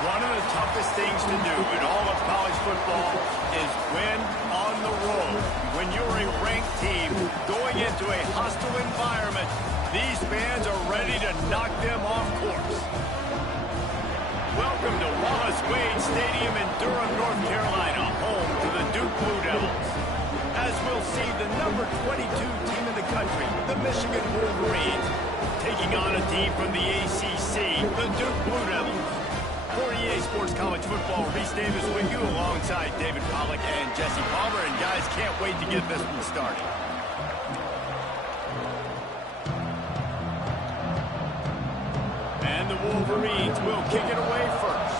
One of the toughest things to do in all of college football is win on the road. When you're a ranked team going into a hostile environment, these fans are ready to knock them off course. Welcome to Wallace Wade Stadium in Durham, North Carolina, home to the Duke Blue Devils. As we'll see the number 22 team in the country, the Michigan Wolverines, taking on a team from the ACC, the Duke Blue Devils. For EA Sports College Football, Reese Davis with you alongside David Pollack and Jesse Palmer. And guys, can't wait to get this one started. And the Wolverines will kick it away first.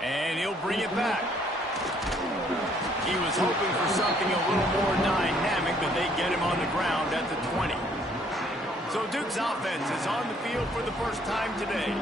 And he'll bring it back. He was hoping for something a little more dynamic, but they get him on the ground at the 20. So Duke's offense is on the field for the first time today.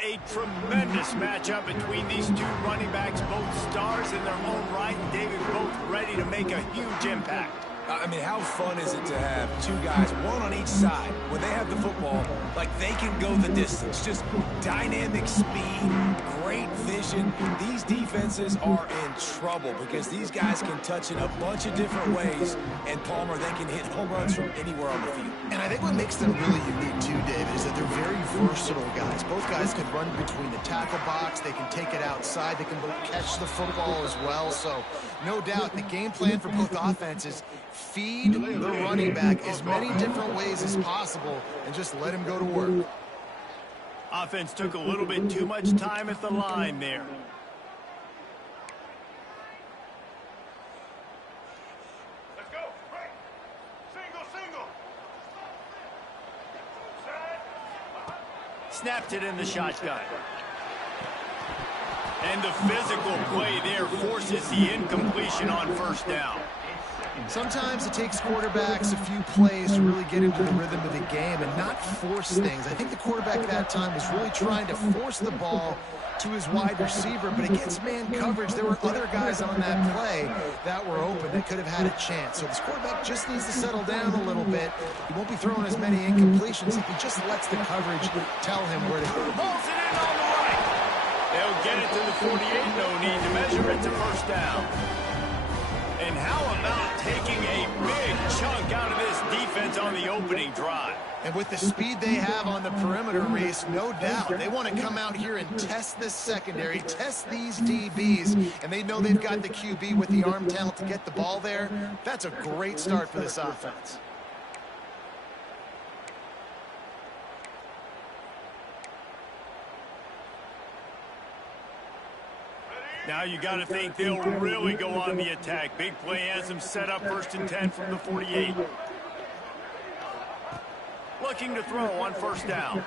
A tremendous matchup between these two running backs, both stars in their own right, and David both ready to make a huge impact. I mean, how fun is it to have two guys, one on each side, when they have the football, like they can go the distance. Just dynamic speed, great vision. These defenses are in trouble because these guys can touch it a bunch of different ways, and Palmer, they can hit home runs from anywhere on the field. And I think what makes them really unique too, David, is that they're very versatile guys. Both guys can run between the tackle box, they can take it outside, they can both catch the football as well. So no doubt the game plan for both offenses, feed the running back as many different ways as possible and just let him go to work. Offense took a little bit too much time at the line there. Let's go. Right. Single. Snapped it in the shotgun. And the physical play there forces the incompletion on first down. Sometimes it takes quarterbacks a few plays to really get into the rhythm of the game and not force things. I think the quarterback that time was really trying to force the ball to his wide receiver, but against man coverage, there were other guys on that play that were open that could have had a chance. So this quarterback just needs to settle down a little bit. He won't be throwing as many incompletions if he just lets the coverage tell him where to go. Rolls it in on the right. They'll get it to the 48. No need to measure it to first down. And how about taking a big chunk out of this defense on the opening drive? And with the speed they have on the perimeter, Reese, no doubt they want to come out here and test this secondary, test these DBs, and they know they've got the QB with the arm talent to get the ball there. That's a great start for this offense. Now you got to think they'll really go on the attack. Big play has them set up 1st and 10 from the 48. Looking to throw on first down.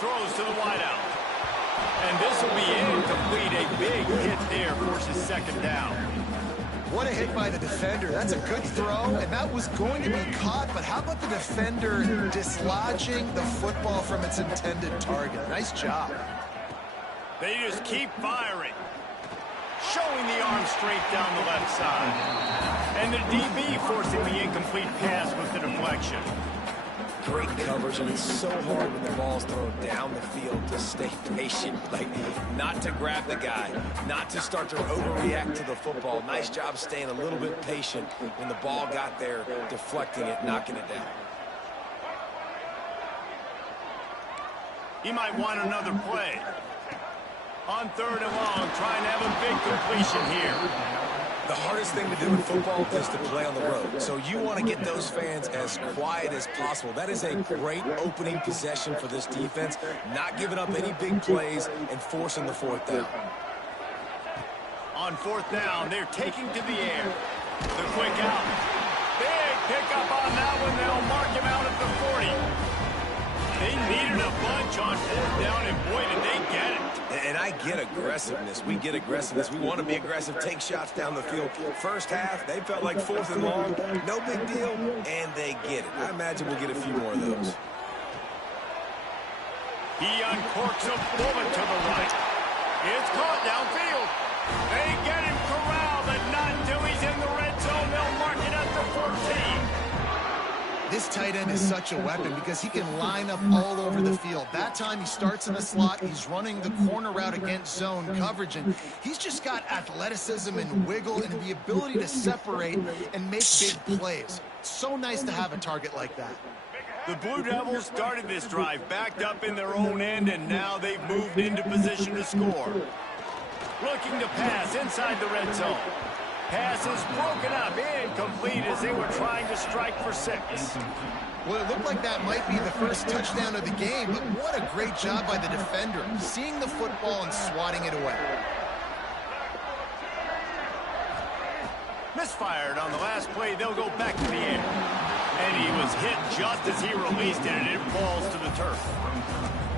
Throws to the wideout. And this will be incomplete. A big hit there forces second down. What a hit by the defender. That's a good throw, and that was going to be caught, but how about the defender dislodging the football from its intended target? Nice job. They just keep firing. Showing the arm straight down the left side. And the DB forcing the incomplete pass with the deflection. Great coverage, and it's so hard when the ball's thrown down the field to stay patient, like not to grab the guy, not to start to overreact to the football. Nice job staying a little bit patient when the ball got there, deflecting it, knocking it down. He might want another play. On 3rd and long, trying to have a big completion here. The hardest thing to do in football is to play on the road. So you want to get those fans as quiet as possible. That is a great opening possession for this defense. Not giving up any big plays and forcing the 4th down. On 4th down, they're taking to the air. The quick out. Big pickup on that one. They'll mark him out at the 40. They needed a bunch on 4th down, and boy, did they get it. And I get aggressiveness. We get aggressiveness. We want to be aggressive, take shots down the field. First half, they felt like 4th and long. No big deal, and they get it. I imagine we'll get a few more of those. He uncorks a bullet to the right. It's caught downfield. They get him corralled, but not until he's in the red zone. They'll mark it at the 14. This tight end is such a weapon because he can line up all over the field. That time he starts in the slot, he's running the corner route against zone coverage, and he's just got athleticism and wiggle and the ability to separate and make big plays. So nice to have a target like that. The Blue Devils started this drive backed up in their own end, and now they've moved into position to score. Looking to pass inside the red zone. Pass is broken up, incomplete as they were trying to strike for 6. Well, it looked like that might be the first touchdown of the game, but what a great job by the defender, seeing the football and swatting it away. Misfired on the last play, they'll go back to the air. And he was hit just as he released it, and it falls to the turf.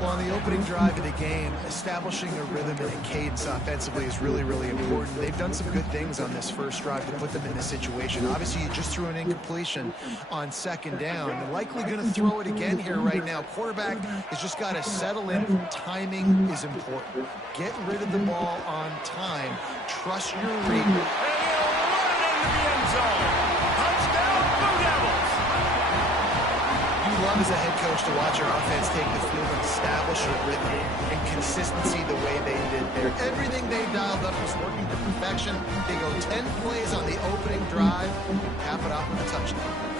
Well, on the opening drive of the game, establishing a rhythm and a cadence offensively is really, really important. They've done some good things on this first drive to put them in this situation. Obviously, you just threw an incompletion on 2nd down. They're likely going to throw it again here right now. Quarterback has just got to settle in. Timing is important. Get rid of the ball on time. Trust your read. And he'll run into the end zone. Touchdown, job as a head coach to watch our offense take the field and establish a rhythm and consistency the way they did there. Everything they dialed up was working to perfection. They go 10 plays on the opening drive and cap it off with a touchdown.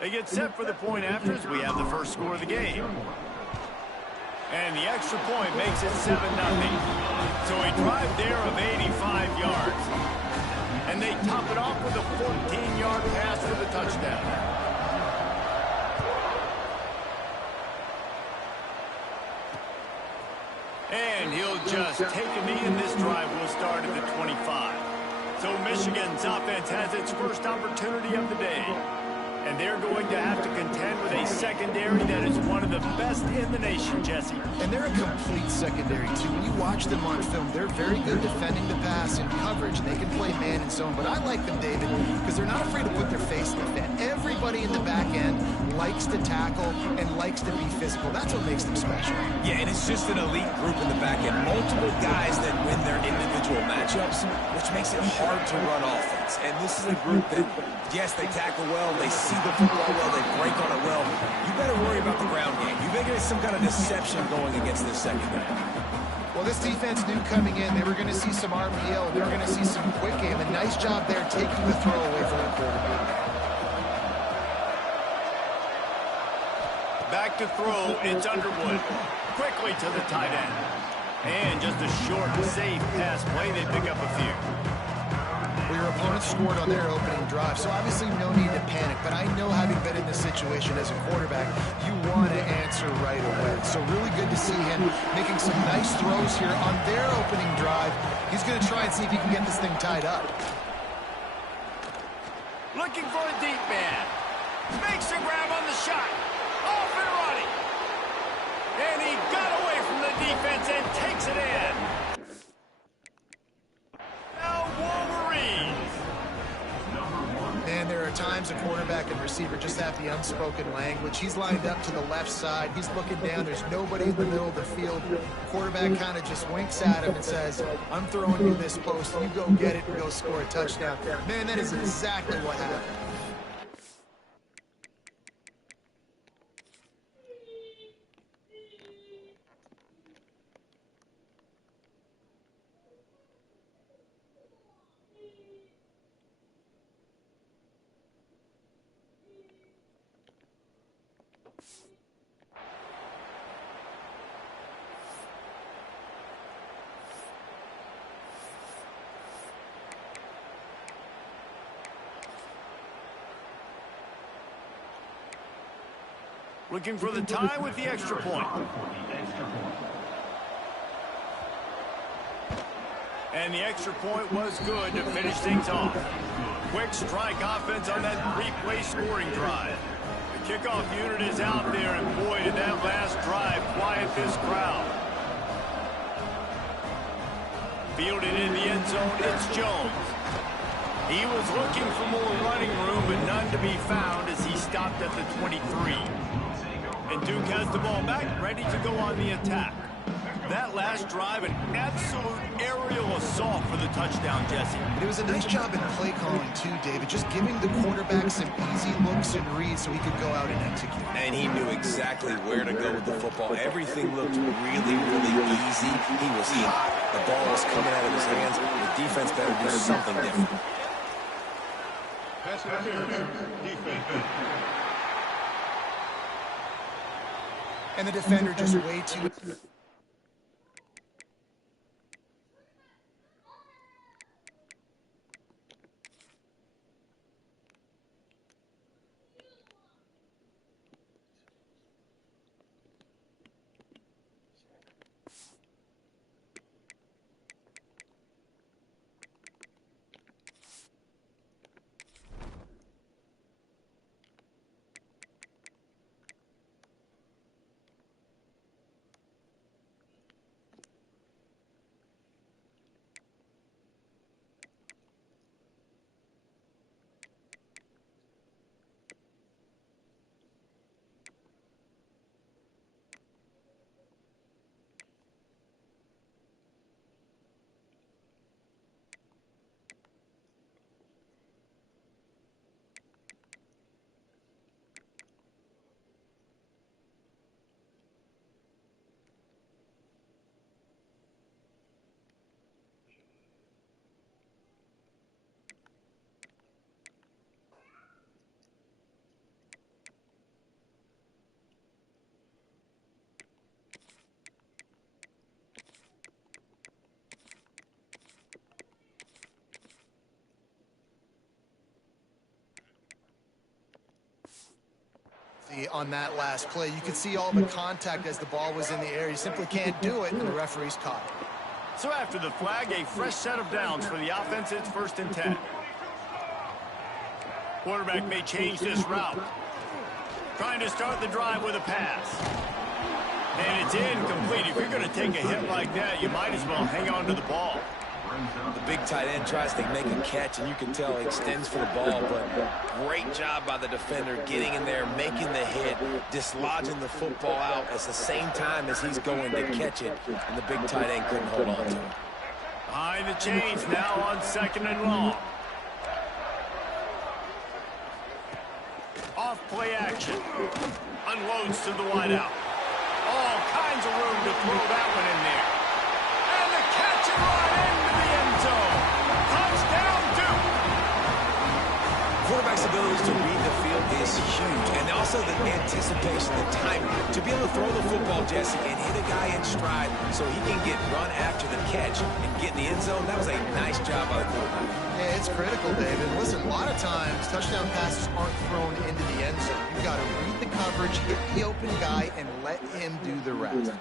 They get set for the point after as we have the first score of the game. And the extra point makes it 7-0. So a drive there of 85 yards. And they top it off with a 14-yard pass for the touchdown. And he'll just take a knee, and this drive will start at the 25. So Michigan's offense has its first opportunity of the day. And they're going to have to contend with a secondary that is one of the best in the nation, Jesse. And they're a complete secondary, too. When you watch them on film, they're very good defending the pass in coverage. They can play man and zone. But I like them, David, because they're not afraid to put their face in the fan. Everybody in the back end likes to tackle and likes to be physical. That's what makes them special. Yeah, and it's just an elite group in the back end. Multiple guys that win their individual matchups, which makes it hard to run offense. And this is a group that, yes, they tackle well, they see the football well, they break on it well. You better worry about the ground game. You better get some kind of deception going against this secondary. Well, this defense knew coming in they were going to see some RPO. They were going to see some quick game. A nice job there taking the throw away from the quarterback. Back to throw, it's Underwood. Quickly to the tight end. And just a short, safe pass play. They pick up a few. Well, your opponent scored on their opening drive, so obviously no need to panic. But I know, having been in this situation as a quarterback, you want to answer right away. So really good to see him making some nice throws here on their opening drive. He's going to try and see if he can get this thing tied up. Looking for a deep man. Makes a grab on the shot. Off and running. And he got away from the defense and takes it in. Now Wolverines. And there are times a quarterback and receiver just have the unspoken language. He's lined up to the left side. He's looking down. There's nobody in the middle of the field. The quarterback kind of just winks at him and says, I'm throwing you this post. You go get it and go score a touchdown. Man, that is exactly what happened. Looking for the tie with the extra point. And the extra point was good to finish things off. Quick strike offense on that three-play scoring drive. The kickoff unit is out there, and boy, did that last drive quiet this crowd. Fielded in the end zone, it's Jones. He was looking for more running room, but none to be found as he stopped at the 23. And Duke has the ball back, ready to go on the attack. That last drive, an absolute aerial assault for the touchdown, Jesse. It was a nice job in play calling, too, David, just giving the quarterback some easy looks and reads so he could go out and execute. And he knew exactly where to go with the football. Everything looked really, really easy. He was hot. The ball was coming out of his hands. The defense better do something different. Defense. And the defender just way too... On that last play. You could see all the contact as the ball was in the air. You simply can't do it, and the referee's caught it. So after the flag, a fresh set of downs for the offense. It's 1st and 10. Quarterback may change this route. Trying to start the drive with a pass. And it's incomplete. If you're going to take a hit like that, you might as well hang on to the ball. The big tight end tries to make a catch, and you can tell he extends for the ball, but great job by the defender getting in there, making the hit, dislodging the football out at the same time as he's going to catch it, and the big tight end couldn't hold on to it. Behind the chains now on 2nd and long. Off play action. Unloads to the wideout. All kinds of room to throw that one in there. And the catch and run into the end zone. Touchdown, Duke. Quarterback's ability to read the field is huge, and also the anticipation, the timing. To be able to throw the football, Jesse, and hit a guy in stride so he can get run after the catch and get in the end zone, that was a nice job by the quarterback. Yeah, it's critical, David. Listen, a lot of times touchdown passes aren't thrown into the end zone. You've got to read the coverage, hit the open guy, and let him do the rest.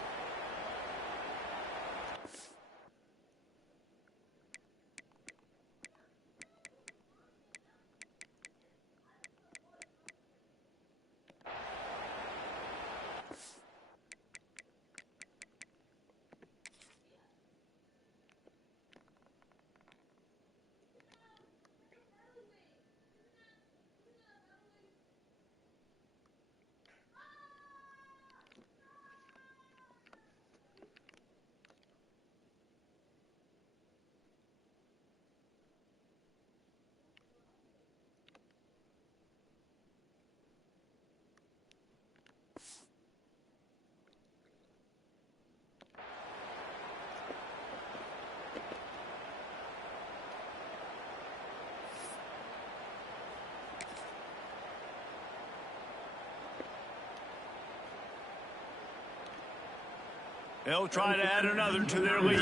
They'll try to add another to their lead.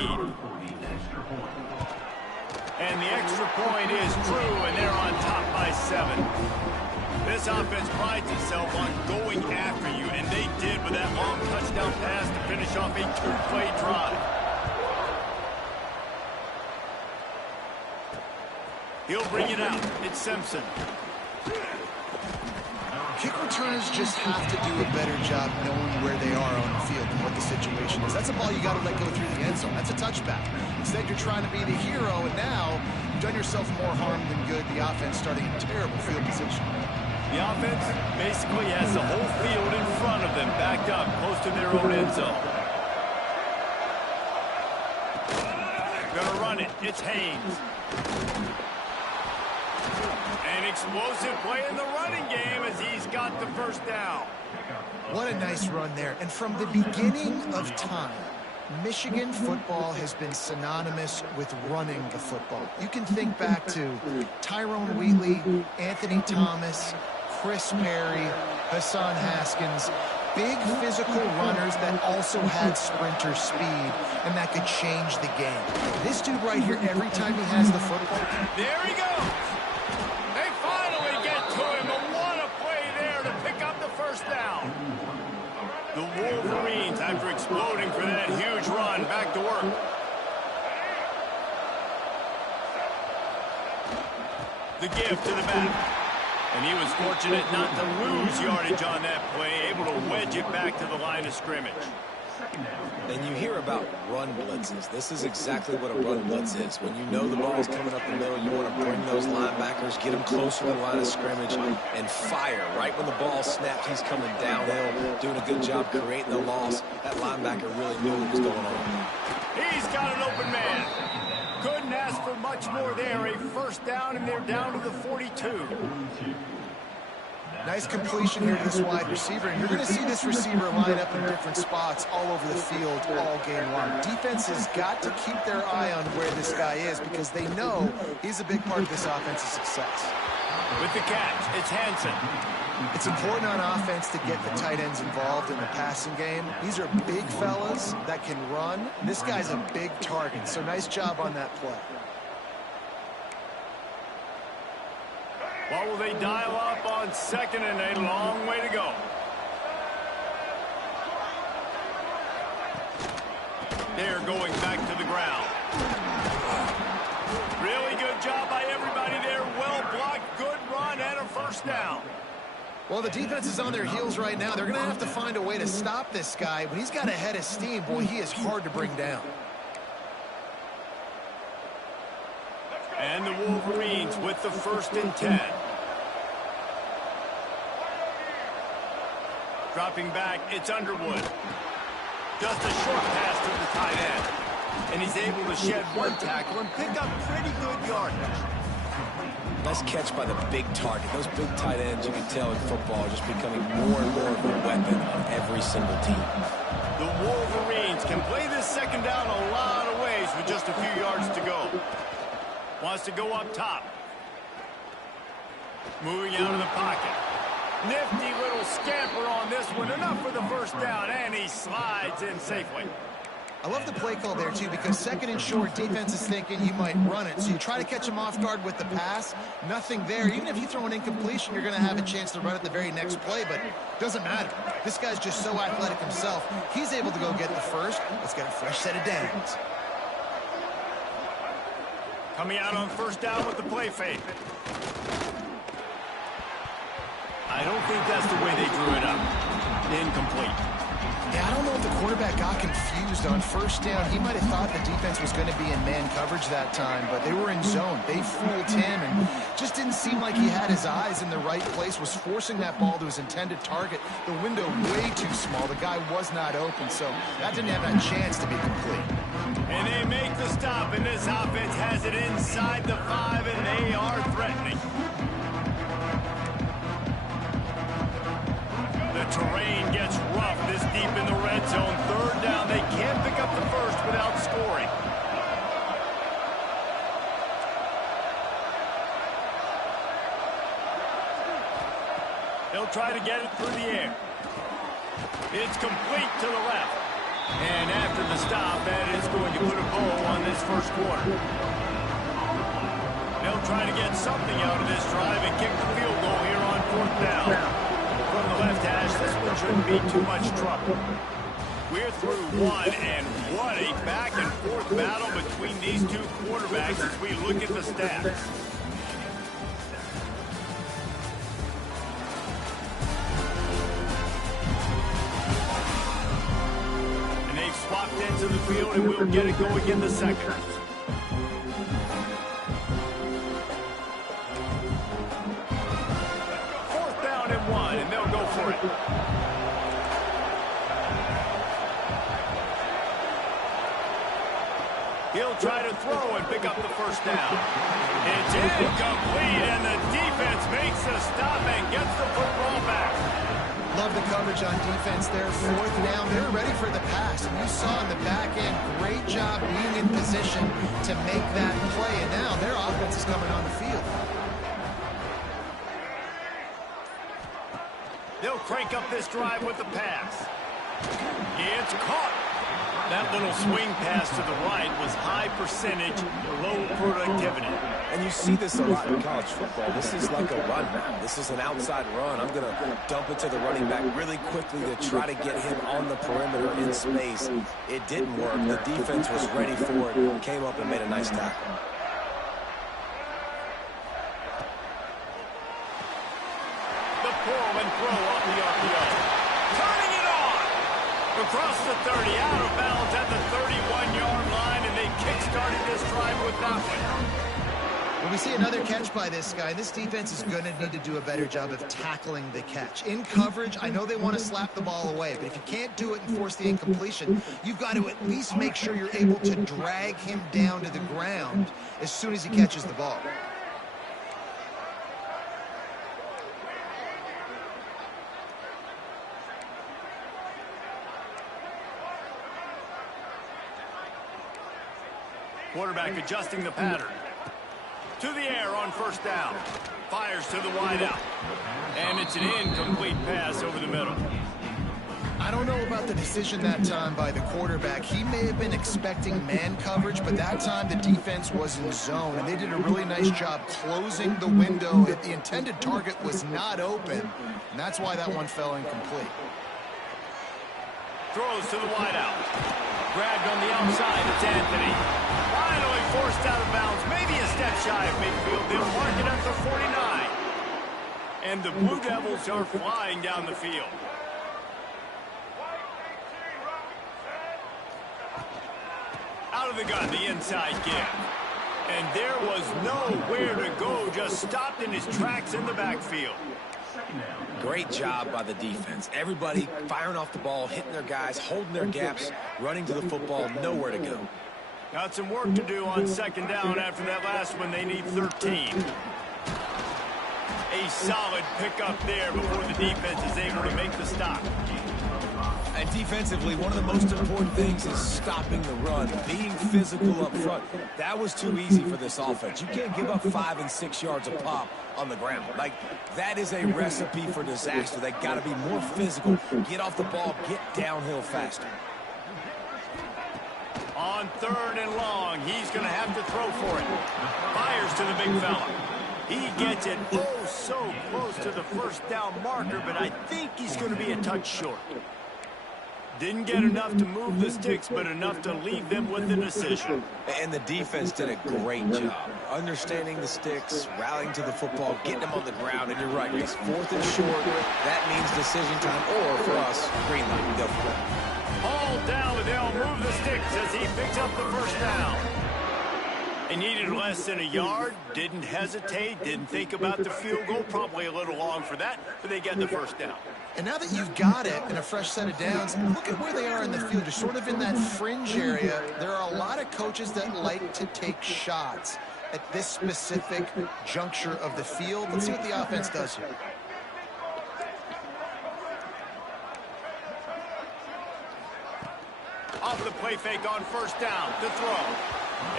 And the extra point is true, and they're on top by 7. This offense prides itself on going after you, and they did with that long touchdown pass to finish off a 2-play drive. He'll bring it out. It's Simpson. Kick returners just have to do a better job knowing where they are on the field and what the situation is. That's a ball you got to let go through the end zone. That's a touchback. Instead, you're trying to be the hero, and now you've done yourself more harm than good. The offense starting in terrible field position. The offense basically has the whole field in front of them, backed up close to their own end zone. Gonna run it. It's Haynes. An explosive play in the running game as he's got the first down. What a nice run there. And from the beginning of time, Michigan football has been synonymous with running the football. You can think back to Tyrone Wheatley, Anthony Thomas, Chris Perry, Hassan Haskins. Big physical runners that also had sprinter speed and that could change the game. This dude right here, every time he has the football. There he goes. They finally get to him, and what a play there to pick up the first down. The Wolverines, after exploding for that huge run, back to work. The give to the back. And he was fortunate not to lose yardage on that play, able to wedge it back to the line of scrimmage. And you hear about run blitzes. This is exactly what a run blitz is. When you know the ball's coming up the middle, you want to bring those linebackers, get them closer to the line of scrimmage, and fire. Right when the ball snapped, he's coming downhill, doing a good job creating the loss. That linebacker really knew what was going on. He's got an open man. Couldn't ask for much more there. A first down, and they're down to the 42. Nice completion here to this wide receiver. And you're going to see this receiver line up in different spots all over the field all game long. Defense has got to keep their eye on where this guy is because they know he's a big part of this offense's success. With the catch, it's Hansen. It's important on offense to get the tight ends involved in the passing game. These are big fellas that can run. This guy's a big target, so nice job on that play. What will they dial up on second and a long way to go? They're going back to the ground. Really good job by everybody there. Well blocked, good run, and a first down. Well, the defense is on their heels right now. They're going to have to find a way to stop this guy. When he's got a head of steam, boy, he is hard to bring down. And the Wolverines with the 1st and 10. Dropping back, it's Underwood. Just a short pass to the tight end. And he's able to shed one tackle and pick up pretty good yardage. Nice catch by the big target. Those big tight ends, you can tell in football, are just becoming more and more of a weapon on every single team. The Wolverines can play this 2nd down a lot of ways with just a few yards to go. Wants to go up top. Moving out of the pocket. Nifty little scamper on this one. Enough for the 1st down, and he slides in safely. I love the play call there, too, because 2nd and short, defense is thinking you might run it. So you try to catch him off guard with the pass. Nothing there. Even if you throw an incompletion, you're going to have a chance to run it the very next play, but it doesn't matter. This guy's just so athletic himself. He's able to go get the first. Let's get a fresh set of downs. Coming out on 1st down with the play fake. I don't think that's the way they drew it up. Incomplete. Yeah, I don't know if the quarterback got confused on 1st down. He might have thought the defense was going to be in man coverage that time, but they were in zone. They fooled him and just didn't seem like he had his eyes in the right place, was forcing that ball to his intended target. The window way too small. The guy was not open, so that didn't have a chance to be complete. And they make the stop, and this offense has it inside the 5, and they are threatening. The terrain gets rough this deep in the red zone. 3rd down, they can't pick up the first without scoring. They'll try to get it through the air. It's complete to the left. And after the stop, that is going to put a bow on this 1st quarter. They'll try to get something out of this drive and kick the field goal here on 4th down. From the left hash, this one shouldn't be too much trouble. We're through 1, and what a back-and-forth battle between these two quarterbacks as we look at the stats. And they've swapped into the field, and we'll get it going in the 2nd. He'll try to throw and pick up the 1st down. It's incomplete, and the defense makes a stop and gets the football back. Love the coverage on defense there. 4th down, they're ready for the pass. And you saw in the back end, great job being in position to make that play. And now their offense is coming on the field. They'll crank up this drive with the pass. It's caught. That little swing pass to the right was high percentage, low productivity. And you see this a lot in college football. This is like a run now. This is an outside run. I'm going to dump it to the running back really quickly to try to get him on the perimeter in space. It didn't work. The defense was ready for it, came up and made a nice tackle. The pull and throw off the RPO. Turning it on! Across the 30, out of bounds at the 31-yard line, and they kick-started this drive with that one. When we see another catch by this guy, this defense is going to need to do a better job of tackling the catch. In coverage, I know they want to slap the ball away, but if you can't do it and force the incompletion, you've got to at least make sure you're able to drag him down to the ground as soon as he catches the ball. Quarterback adjusting the pattern. To the air on 1st down. Fires to the wideout. And it's an incomplete pass over the middle. I don't know about the decision that time by the quarterback. He may have been expecting man coverage, but that time the defense was in zone, and they did a really nice job closing the window. The intended target was not open, and that's why that one fell incomplete. throws to the wideout. Grabbed on the outside, it's Anthony. Finally forced out of bounds, maybe a step shy of midfield. They'll mark it at the 49. And the Blue Devils are flying down the field. Out of the gun, the inside give. And there was nowhere to go, just stopped in his tracks in the backfield. Great job by the defense. Everybody firing off the ball, hitting their guys, holding their gaps, running to the football, nowhere to go. Got some work to do on second down after that last one. They need 13. A solid pickup there before the defense is able to make the stop. And defensively, one of the most important things is stopping the run, being physical up front. That was too easy for this offense. You can't give up 5 and 6 yards a pop on the ground. Like, that is a recipe for disaster. They got to be more physical, get off the ball, get downhill faster. On 3rd and long, he's going to have to throw for it. Fires to the big fella. He gets it oh so close to the first down marker, but I think he's going to be a touch short. Didn't get enough to move the sticks, but enough to leave them with the decision. And the defense did a great job. Understanding the sticks, rallying to the football, getting them on the ground. And you're right, Reese, 4th and short, that means decision time. Or for us, green light, go for it. All down, but they'll move the sticks as he picks up the first down. They needed less than a yard, didn't hesitate, didn't think about the field goal. Probably a little long for that, but they get the first down. And now that you've got it and a fresh set of downs, look at where they are in the field. They're sort of in that fringe area. There are a lot of coaches that like to take shots at this specific juncture of the field. Let's see what the offense does here. Off the play fake on first down, the throw.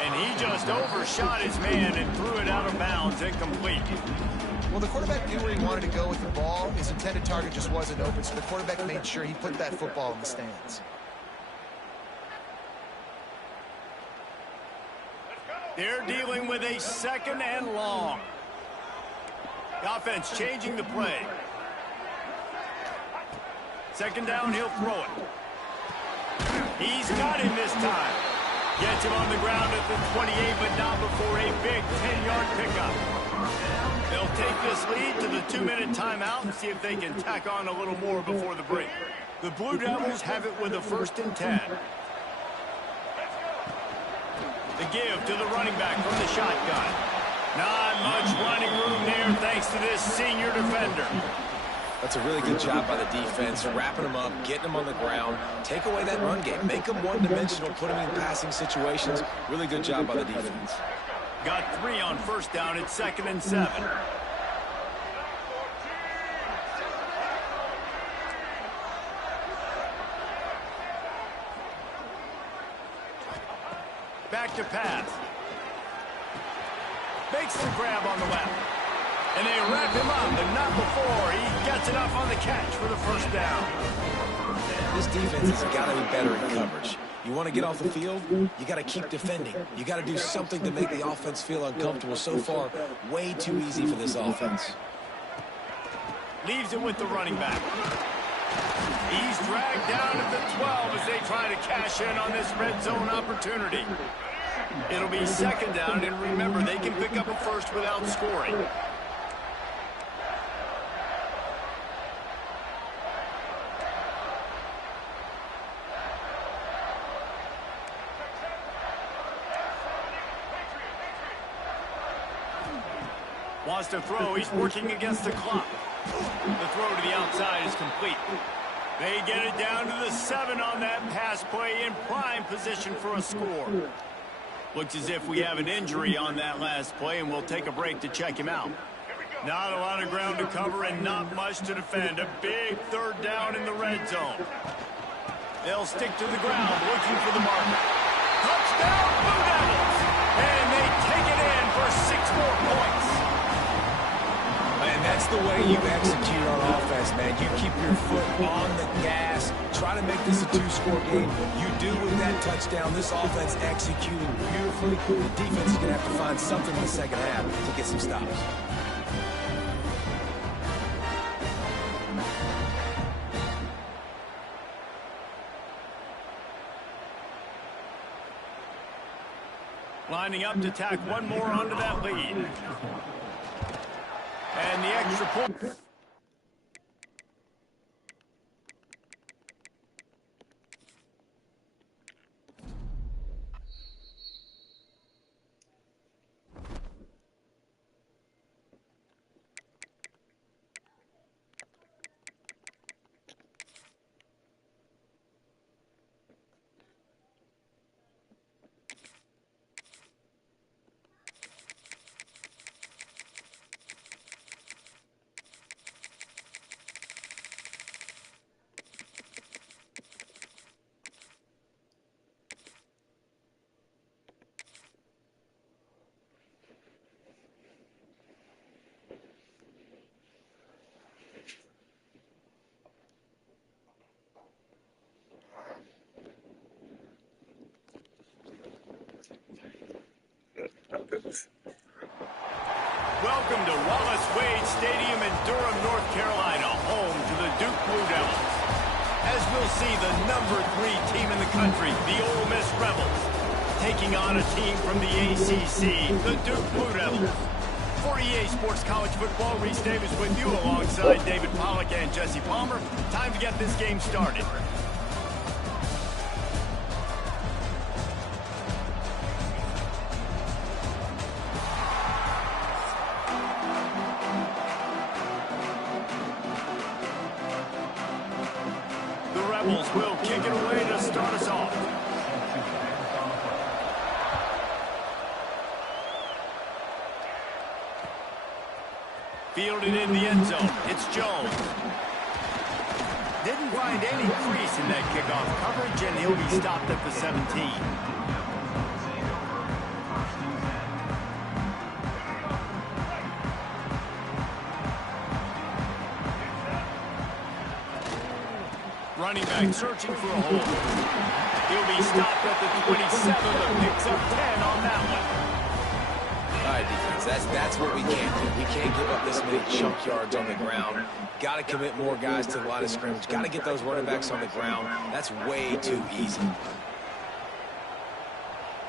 And he just overshot his man and threw it out of bounds, incomplete. Well, the quarterback knew where he wanted to go with the ball. His intended target just wasn't open, so the quarterback made sure he put that football in the stands. They're dealing with a 2nd and long. The offense changing the play. 2nd down, he'll throw it. He's got him this time. Gets him on the ground at the 28, but not before a big 10-yard pickup. They'll take this lead to the 2-minute timeout and see if they can tack on a little more before the break. The Blue Devils have it with a 1st and 10. The give to the running back from the shotgun. Not much running room there thanks to this senior defender. That's a really good job by the defense, wrapping them up, getting them on the ground, take away that run game, make them one-dimensional, put them in passing situations. Really good job by the defense. Got 3 on first down. It's 2nd and 7. Back to pass. Makes the grab on the left. And they wrap him up, but not before he gets enough on the catch for the first down. This defense has got to be better in coverage. You want to get off the field, you got to keep defending. You got to do something to make the offense feel uncomfortable. So far, way too easy for this offense. Leaves it with the running back. He's dragged down at the 12 as they try to cash in on this red zone opportunity. It'll be 2nd down, and remember, they can pick up a first without scoring. Wants to throw. He's working against the clock. The throw to the outside is complete. They get it down to the 7 on that pass play in prime position for a score. Looks as if we have an injury on that last play, and we'll take a break to check him out. Not a lot of ground to cover and not much to defend. A big 3rd down in the red zone. They'll stick to the ground looking for the marker. Touchdown, Blue Devils! And they take it in for 6 more points. And that's the way you execute on offense, man. You keep your foot on the gas. Try to make this a 2-score game. You do with that touchdown. This offense executing beautifully. The defense is going to have to find something in the second half to get some stops. Lining up to tack one more onto that lead. And the extra point. Welcome to Wallace Wade Stadium in Durham, North Carolina, home to the Duke Blue Devils. As we'll see, the #3 team in the country, the Ole Miss Rebels, taking on a team from the ACC, the Duke Blue Devils. For EA Sports College Football, Reese Davis with you alongside David Pollack and Jesse Palmer. Time to get this game started. Rebels will kick it away to start us off. Fielded in the end zone. It's Jones. Didn't find any crease in that kickoff coverage, and he'll be stopped at the 17. Running back searching for a hole. He'll be stopped at the 27, but picks up 10 on that one. All right, defense, that's what we can't do. We can't give up this many chunk yards on the ground. Got to commit more guys to the line of scrimmage. Got to get those running backs on the ground. That's way too easy.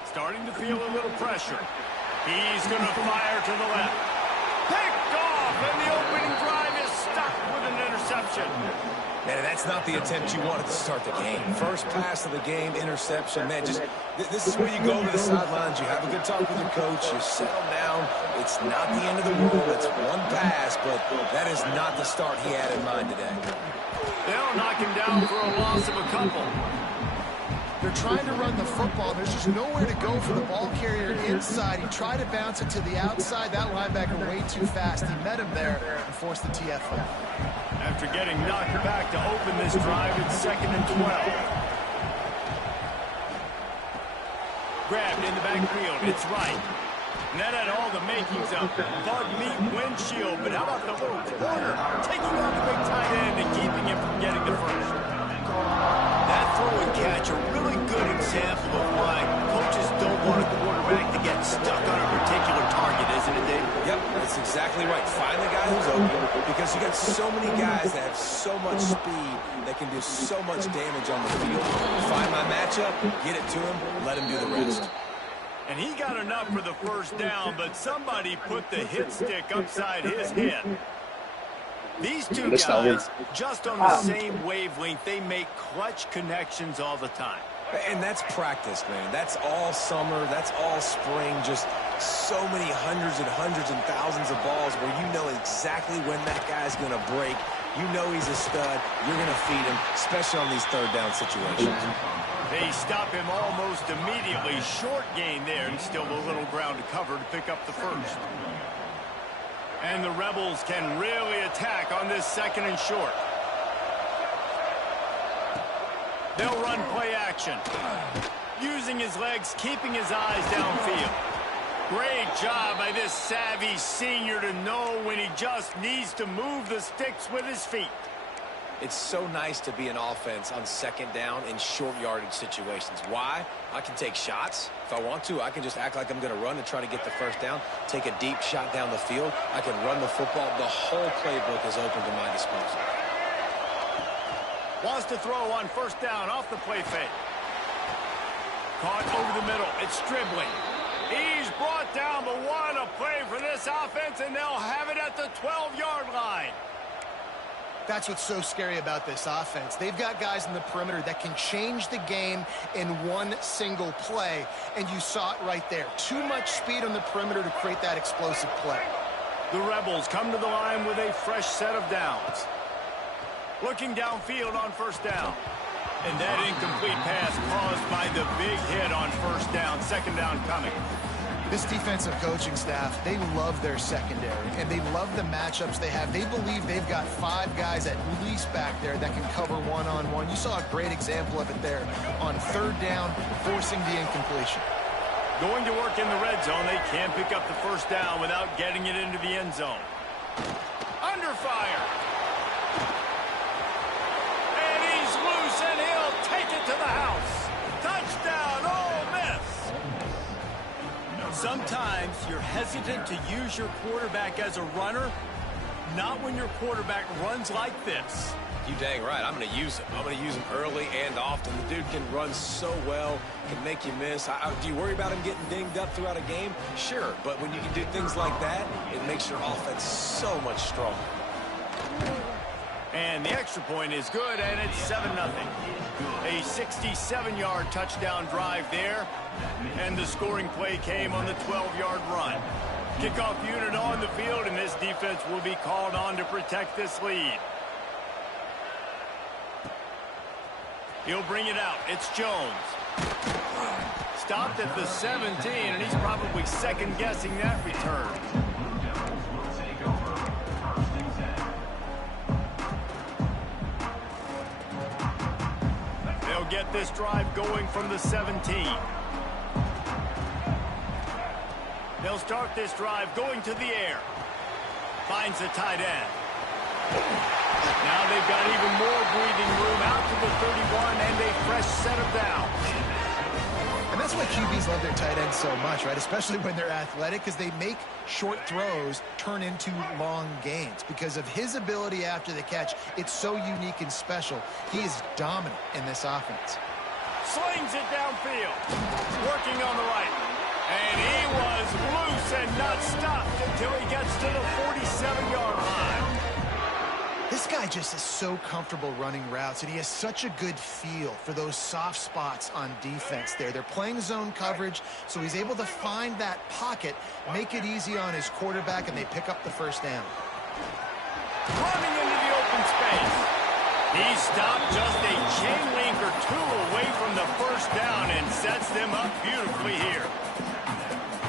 Starting to feel a little pressure. He's going to fire to the left. Picked off, and the opening drive is stuck with an interception. Man, that's not the attempt you wanted to start the game. First pass of the game, interception. Man, this is where you go to the sidelines. You have a good talk with your coach. You settle down. It's not the end of the world. It's one pass, but that is not the start he had in mind today. They'll knock him down for a loss of a couple. They're trying to run the football. There's just nowhere to go for the ball carrier inside. He tried to bounce it to the outside. That linebacker way too fast. He met him there and forced the TFL. After getting knocked back to open this drive, it's 2nd and 12. Grabbed in the backfield. It's right. And that had all the makings of bug meat windshield. But how about the little corner taking on the big tight end and keeping him from getting the first? That throw and catch, a really good example of why coaches don't want a quarterback to get stuck on a particular target, isn't it, Dave? Yep, that's exactly right. Find the guy who's open, because you got so many guys that have so much speed that can do so much damage on the field. Find my matchup, get it to him, let him do the rest. And he got enough for the first down, but somebody put the hit stick upside his head. These two guys, just on the same wavelength, they make clutch connections all the time. And that's practice, man. That's all summer. That's all spring. Just so many hundreds and thousands of balls where you know exactly when that guy's going to break. You know he's a stud. You're going to feed him, especially on these third down situations. They stop him almost immediately. Short gain there, and still a little ground to cover to pick up the first. And the Rebels can really attack on this 2nd and short. They'll run play action. Using his legs, keeping his eyes downfield. Great job by this savvy senior to know when he just needs to move the sticks with his feet. It's so nice to be an offense on 2nd down in short yardage situations. Why? I can take shots. If I want to, I can just act like I'm going to run and try to get the first down, take a deep shot down the field. I can run the football. The whole playbook is open to my disposal. Wants to throw on 1st down off the play fake. Caught over the middle. It's dribbling. He's brought down, but what a play for this offense, and they'll have it at the 12-yard line. That's what's so scary about this offense. They've got guys in the perimeter that can change the game in one single play, and you saw it right there. Too much speed on the perimeter to create that explosive play. The Rebels come to the line with a fresh set of downs. Looking downfield on first down. And that incomplete pass caused by the big hit on first down. Second down coming. This defensive coaching staff, they love their secondary, and they love the matchups they have. They believe they've got 5 guys at least back there that can cover one-on-one. You saw a great example of it there on third down, forcing the incompletion. Going to work in the red zone. They can't pick up the first down without getting it into the end zone. Under fire. And he's loose, and he'll take it to the house. Touchdown, Ole Miss. Sometimes you're hesitant to use your quarterback as a runner, not when your quarterback runs like this. You dang right. I'm going to use him. I'm going to use him early and often. The dude can run so well, can make you miss. Do you worry about him getting dinged up throughout a game? Sure, but when you can do things like that, it makes your offense so much stronger. And the extra point is good, and it's 7-0. A 67-yard touchdown drive there, and the scoring play came on the 12-yard run. Kickoff unit on the field, and this defense will be called on to protect this lead. He'll bring it out. It's Jones. Stopped at the 17, and he's probably second-guessing that return. They'll get this drive going from the 17. They'll start this drive going to the air. Finds the tight end. Now they've got even more breathing room out to the 31 and a fresh set of downs. And that's why QBs love their tight ends so much, right? Especially when they're athletic, because they make short throws turn into long gains. Because of his ability after the catch, it's so unique and special. He is dominant in this offense. Slings it downfield. Working on the right. And he was loose and not stopped until he gets to the 47-yard line. This guy just is so comfortable running routes, and he has such a good feel for those soft spots on defense there. They're playing zone coverage, so he's able to find that pocket, make it easy on his quarterback, and they pick up the first down. Running into the open space. He stopped just a chain link or two away from the first down and sets them up beautifully here.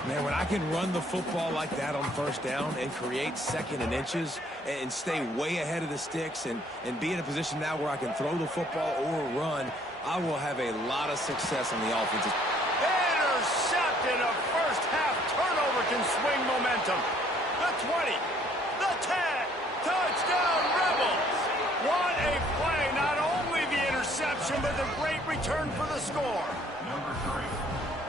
Man, when I can run the football like that on first down and create second and inches and stay way ahead of the sticks and be in a position now where I can throw the football or run, I will have a lot of success on the offensive. Intercepted. A first half turnover can swing momentum. The 20, the 10, touchdown Rebels. What a play. Not only the interception, but the great return for the score. Number 3.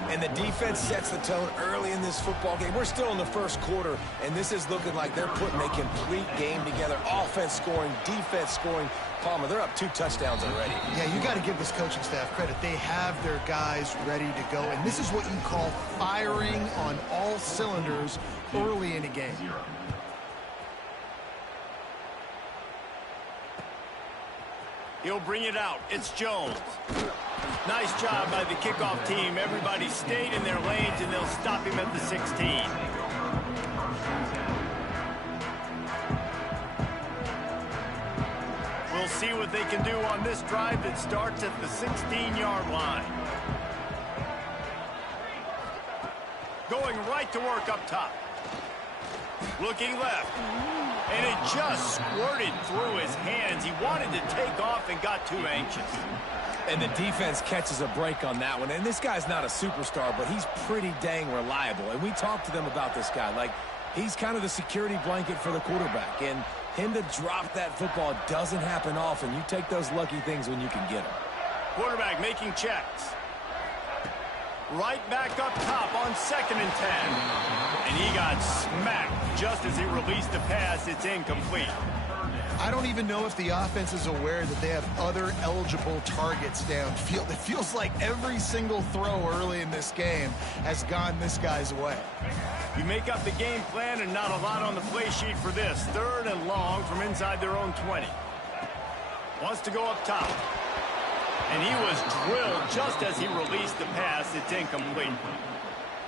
And the defense sets the tone early in this football game. We're still in the first quarter, and this is looking like they're putting a complete game together. Offense scoring, defense scoring. Palmer, they're up 2 touchdowns already. Yeah, you got to give this coaching staff credit. They have their guys ready to go, and this is what you call firing on all cylinders early in a game. He'll bring it out. It's Jones. Nice job by the kickoff team. Everybody stayed in their lanes, and they'll stop him at the 16. We'll see what they can do on this drive that starts at the 16-yard line. Going right to work up top. Looking left. And it just squirted through his hands. He wanted to take off and got too anxious. And the defense catches a break on that one. And this guy's not a superstar, but he's pretty dang reliable. And we talked to them about this guy. Like, he's kind of the security blanket for the quarterback. And him to drop that football doesn't happen often. You take those lucky things when you can get them. Quarterback making checks. Right back up top on 2nd and 10. And he got smacked just as he released the pass. It's incomplete. I don't even know if the offense is aware that they have other eligible targets downfield. It feels like every single throw early in this game has gone this guy's way. You make up the game plan and not a lot on the play sheet for this. 3rd and long from inside their own 20. Wants to go up top. And he was drilled just as he released the pass. It's incomplete.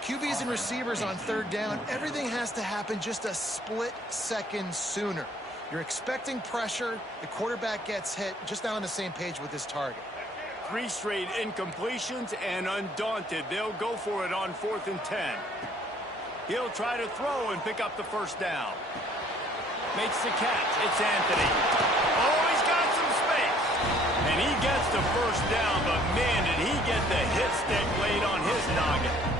QBs and receivers on 3rd down, everything has to happen just a split second sooner. You're expecting pressure. The quarterback gets hit. Just not on the same page with his target. 3 straight incompletions, and undaunted, they'll go for it on 4th and 10. He'll try to throw and pick up the 1st down. Makes the catch. It's Anthony. Oh, he's got some space. And he gets the 1st down, but man, did he get the hit stick laid on his noggin.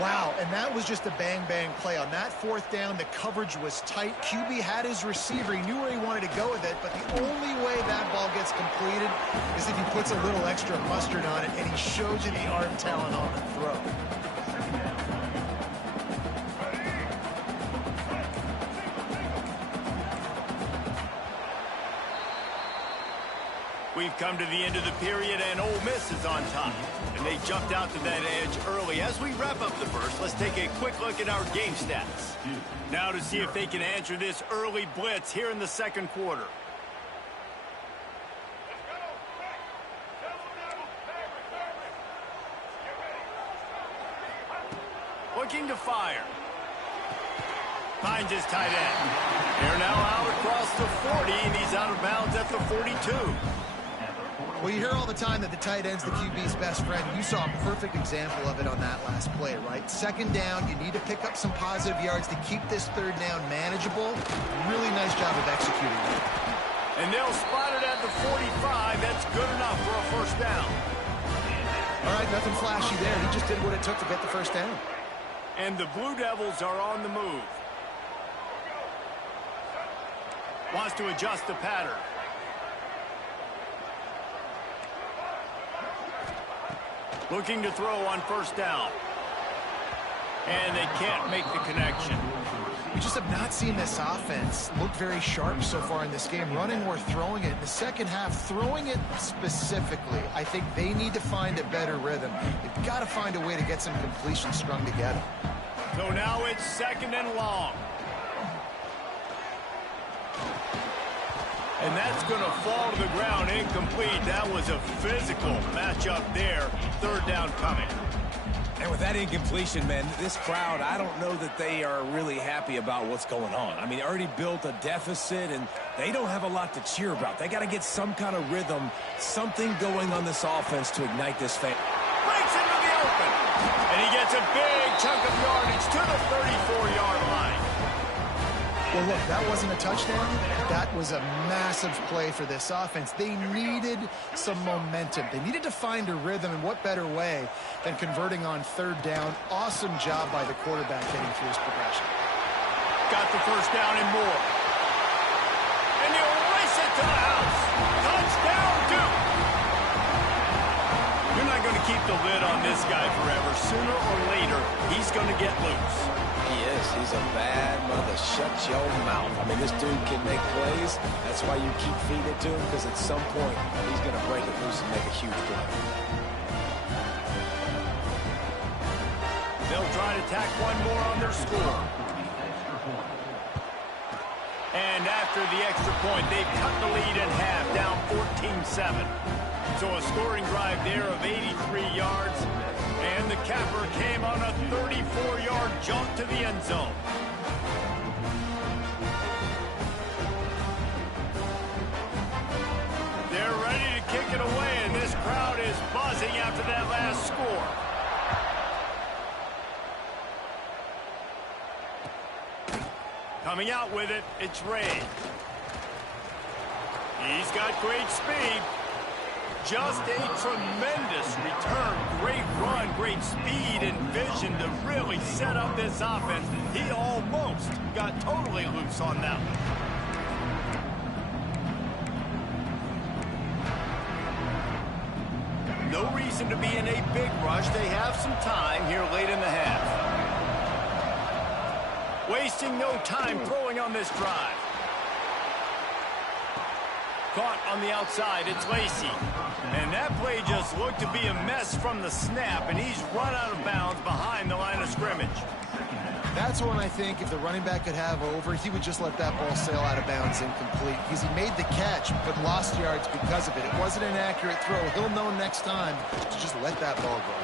Wow, and that was just a bang-bang play. On that 4th down, the coverage was tight. QB had his receiver. He knew where he wanted to go with it, but the only way that ball gets completed is if he puts a little extra mustard on it, and he shows you the arm talent on the throw. We've come to the end of the period, and Ole Miss is on top. And they jumped out to that edge early. As we wrap up the first, let's take a quick look at our game stats. Now to see if they can answer this early blitz here in the 2nd quarter. Looking to fire. Finds his tight end. They're now out across the 40, and he's out of bounds at the 42. Well, you hear all the time that the tight end's the QB's best friend. You saw a perfect example of it on that last play, right? 2nd down, you need to pick up some positive yards to keep this 3rd down manageable. Really nice job of executing it. And they'll spot it at the 45. That's good enough for a 1st down. All right, nothing flashy there. He just did what it took to get the 1st down. And the Blue Devils are on the move. Wants to adjust the pattern. Looking to throw on 1st down. And they can't make the connection. We just have not seen this offense look very sharp so far in this game, running or throwing it. In the 2nd half, throwing it specifically, I think they need to find a better rhythm. They've got to find a way to get some completions strung together. So now it's 2nd and long. And that's going to fall to the ground incomplete. That was a physical matchup there. 3rd down coming. And with that incompletion, man, this crowd, I don't know that they are really happy about what's going on. I mean, they already built a deficit, and they don't have a lot to cheer about. They got to get some kind of rhythm, something going on this offense to ignite this fan. Breaks into the open. And he gets a big chunk of yardage to the 34-yard line. Well, look, that wasn't a touchdown. That was a massive play for this offense. They needed some momentum. They needed to find a rhythm, and what better way than converting on 3rd down. Awesome job by the quarterback getting through his progression. Got the 1st down and more. And he'll race it to the house. Touchdown, Duke. You're not going to keep the lid on this guy forever. Sooner or later, he's going to get loose. He is. He's a bad mother. Shut your mouth. I mean, this dude can make plays. That's why you keep feeding it to him, because at some point, he's going to break it loose and make a huge play. They'll try to tack one more on their score. And after the extra point, they've cut the lead in half, down 14-7. So a scoring drive there of 83 yards. And the capper came on a 34-yard jump to the end zone. They're ready to kick it away, and this crowd is buzzing after that last score. Coming out with it, it's Ray. He's got great speed. Just a tremendous return. Great run, great speed and vision to really set up this offense. He almost got totally loose on that one. No reason to be in a big rush. They have some time here late in the half. Wasting no time throwing on this drive. Caught on the outside, it's Lacey. And that play just looked to be a mess from the snap, and he's run out of bounds behind the line of scrimmage. That's one I think if the running back could have over, he would just let that ball sail out of bounds incomplete because he made the catch but lost yards because of it. It wasn't an accurate throw. He'll know next time to just let that ball go.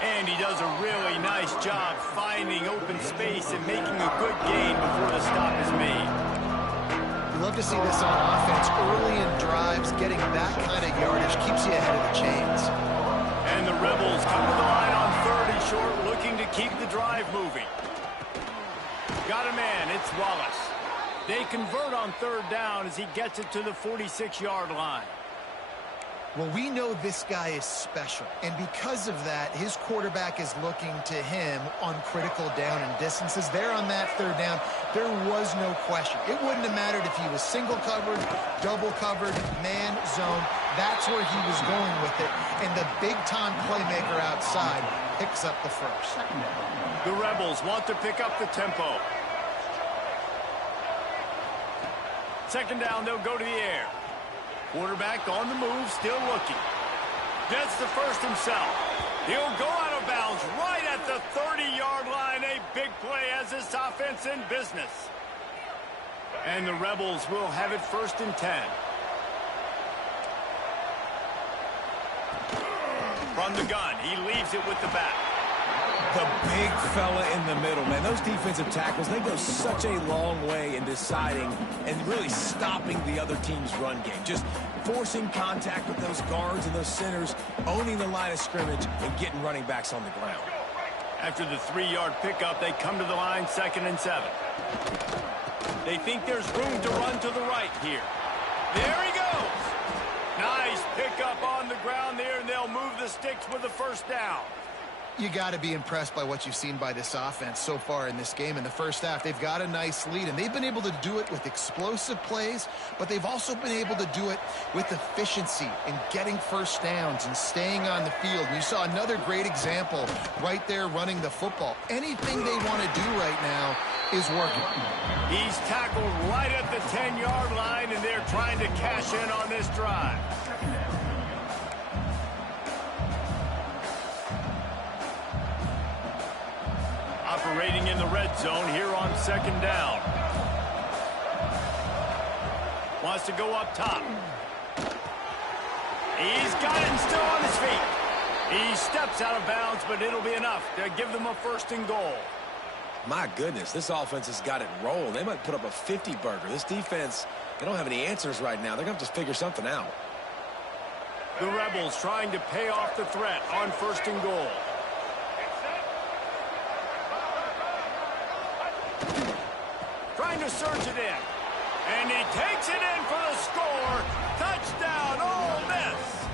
And he does a really nice job finding open space and making a good gain before the stop is made. You love to see this on offense early in drives. Getting that kind of yardage keeps you ahead of the chains. And the Rebels come to the line on 3rd and short, looking to keep the drive moving. Got a man, it's Wallace. They convert on 3rd down as he gets it to the 46-yard line. Well, we know this guy is special, and because of that, his quarterback is looking to him on critical down and distances. There on that 3rd down, there was no question. It wouldn't have mattered if he was single covered, double covered, man, zone. That's where he was going with it, and the big-time playmaker outside picks up the first. The Rebels want to pick up the tempo. 2nd down, they'll go to the air. Quarterback on the move, still looking. Gets the first himself. He'll go out of bounds right at the 30-yard line. A big play as this offense in business. And the Rebels will have it 1st and 10. From the gun, he leaves it with the back. The big fella in the middle, man. Those defensive tackles, they go such a long way in deciding and really stopping the other team's run game. Just forcing contact with those guards and those centers, owning the line of scrimmage, and getting running backs on the ground. After the 3-yard pickup, they come to the line 2nd and 7. They think there's room to run to the right here. There he goes. Nice pickup on the ground there, and they'll move the sticks with the 1st down. You got to be impressed by what you've seen by this offense so far in this game. In the first half, they've got a nice lead, and they've been able to do it with explosive plays, but they've also been able to do it with efficiency and getting 1st downs and staying on the field. And you saw another great example right there running the football. Anything they want to do right now is working. He's tackled right at the 10-yard line, and they're trying to cash in on this drive. Operating in the red zone here on 2nd down. Wants to go up top. He's got it and still on his feet. He steps out of bounds, but it'll be enough to give them a 1st and goal. My goodness, this offense has got it rolling. They might put up a 50-burger. This defense, they don't have any answers right now. They're going to have to figure something out. The Rebels trying to pay off the threat on 1st and goal. Trying to surge it in. And he takes it in for the score. Touchdown, Ole Miss.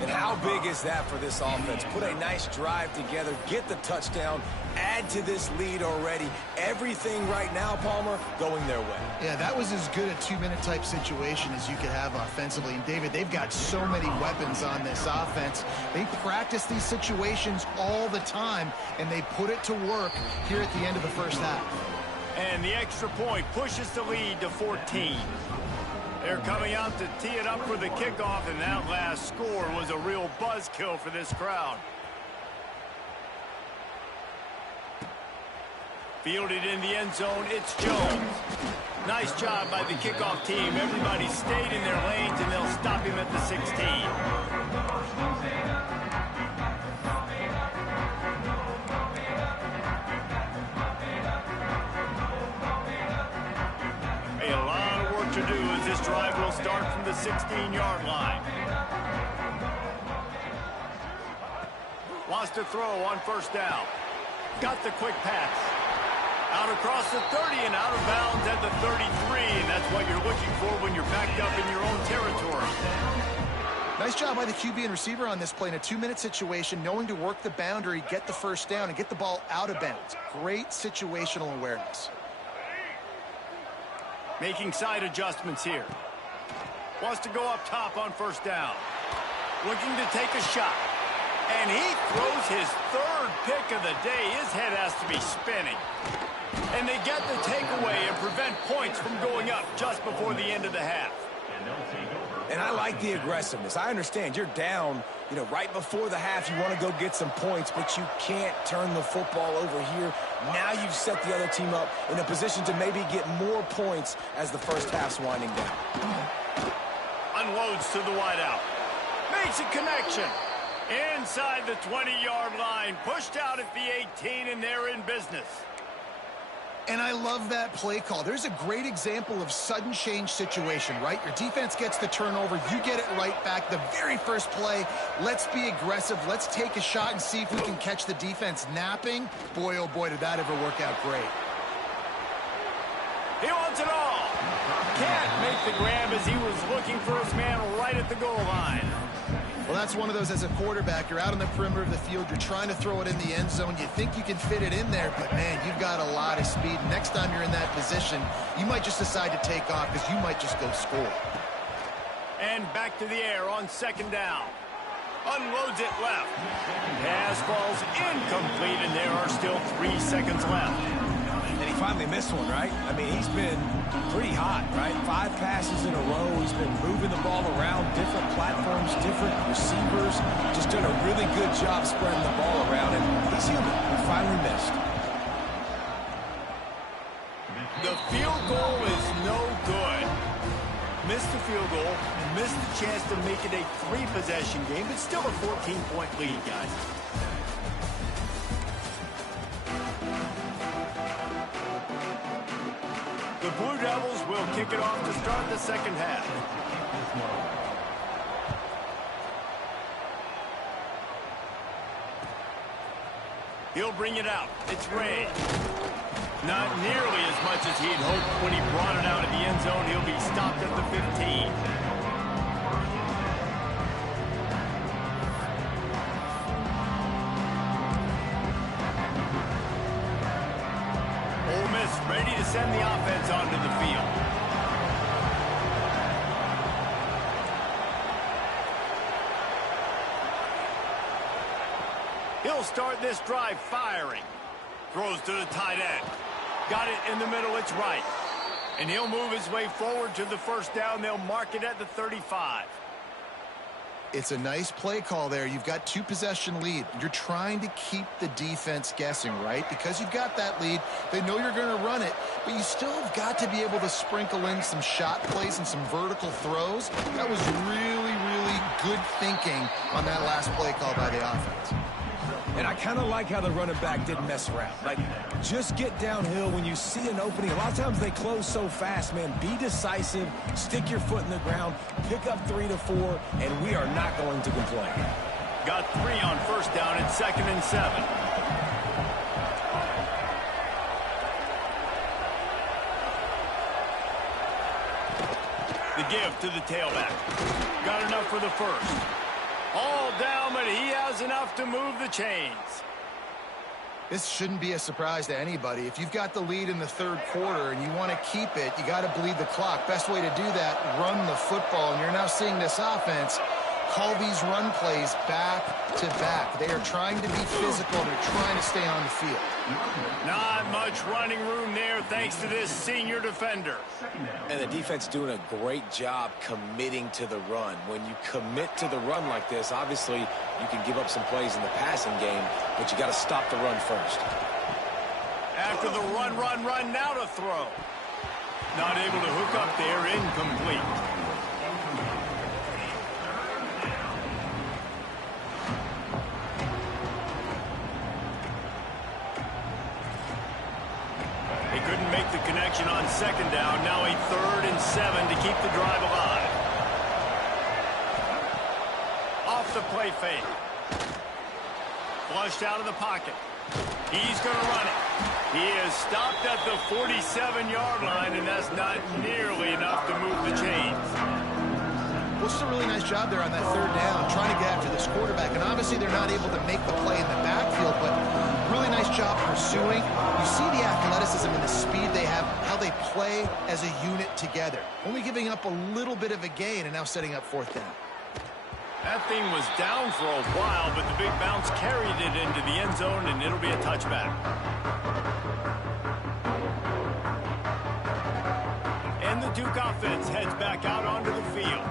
And how big is that for this offense? Put a nice drive together, get the touchdown, add to this lead already. Everything right now, Palmer, going their way. Yeah, that was as good a 2-minute type situation as you could have offensively. And, David, they've got so many weapons on this offense. They practice these situations all the time, and they put it to work here at the end of the first half. And the extra point pushes the lead to 14. They're coming out to tee it up for the kickoff, and that last score was a real buzzkill for this crowd. Fielded in the end zone, it's Jones. Nice job by the kickoff team. Everybody stayed in their lanes, and they'll stop him at the 16. To do as this drive will start from the 16-yard line. Wants to throw on 1st down. Got the quick pass. Out across the 30 and out of bounds at the 33, and that's what you're looking for when you're backed up in your own territory. Nice job by the QB and receiver on this play in a 2-minute situation, knowing to work the boundary, get the 1st down, and get the ball out of bounds. Great situational awareness. Making side adjustments here. Wants to go up top on 1st down. Looking to take a shot. And he throws his 3rd pick of the day. His head has to be spinning. And they get the takeaway and prevent points from going up just before the end of the half. And I like the aggressiveness. I understand you're down, right before the half. You want to go get some points, but you can't turn the football over here. Now you've set the other team up in a position to maybe get more points as the first half's winding down. Unloads to the wideout. Makes a connection. Inside the 20-yard line. Pushed out at the 18, and they're in business. And I love that play call. There's a great example of sudden change situation, right? Your defense gets the turnover. You get it right back. The very first play, let's be aggressive. Let's take a shot and see if we can catch the defense napping. Boy, oh boy, did that ever work out great. He wants it all. Can't make the grab as he was looking for his man right at the goal line. Well, that's one of those as a quarterback. You're out on the perimeter of the field. You're trying to throw it in the end zone. You think you can fit it in there, but, man, you've got a lot of speed. Next time you're in that position, you might just decide to take off because you might just go score. And back to the air on second down. Unloads it left. Pass falls incomplete, and there are still 3 seconds left. And he finally missed one, right? I mean, he's been pretty hot, right? 5 passes in a row. He's been moving the ball around, different platforms, different receivers. Just done a really good job spreading the ball around, and he's human. He finally missed. The field goal is no good. Missed the field goal, missed the chance to make it a 3-possession game, but still a 14-point lead, guys. The Blue Devils will kick it off to start the second half. He'll bring it out. It's Ray. Not nearly as much as he'd hoped when he brought it out of the end zone. He'll be stopped at the 15. Ole Miss ready to send the offense onto the field. He'll start this drive firing. Throws to the tight end. Got it in the middle, it's right. And he'll move his way forward to the first down. They'll mark it at the 35. It's a nice play call there. You've got 2-possession lead. You're trying to keep the defense guessing, right? Because you've got that lead, they know you're going to run it, but you still have got to be able to sprinkle in some shot plays and some vertical throws. That was really, really good thinking on that last play call by the offense. And I kind of like how the running back didn't mess around. Like, just get downhill when you see an opening. A lot of times they close so fast, man. Be decisive, stick your foot in the ground, pick up 3 to 4, and we are not going to complain. Got 3 on first down at 2nd and 7. The give to the tailback. Got enough for the first. All down, but he has enough to move the chains. This shouldn't be a surprise to anybody. If you've got the lead in the third quarter and you want to keep it, you got to bleed the clock. Best way to do that, run the football. And you're now seeing this offense call these run plays back to back. They are trying to be physical. They're trying to stay on the field. Not much running room there thanks to this senior defender. And the defense doing a great job committing to the run. When you commit to the run like this, obviously you can give up some plays in the passing game, but you got to stop the run first. After the run, now to throw. Not able to hook up there, incomplete. Couldn't make the connection on second down. Now a 3rd and 7 to keep the drive alive. Off the play fake. Flushed out of the pocket. He's going to run it. He is stopped at the 47-yard line, and that's not nearly enough to move the chains. Well, just a really nice job there on that 3rd down, trying to get after this quarterback. And obviously they're not able to make the play in the backfield, but really nice job pursuing. You see the athleticism and the speed they have, how they play as a unit together. Only giving up a little bit of a gain and now setting up 4th down. That thing was down for a while, but the big bounce carried it into the end zone, and it'll be a touchback. the Duke offense heads back out onto the field.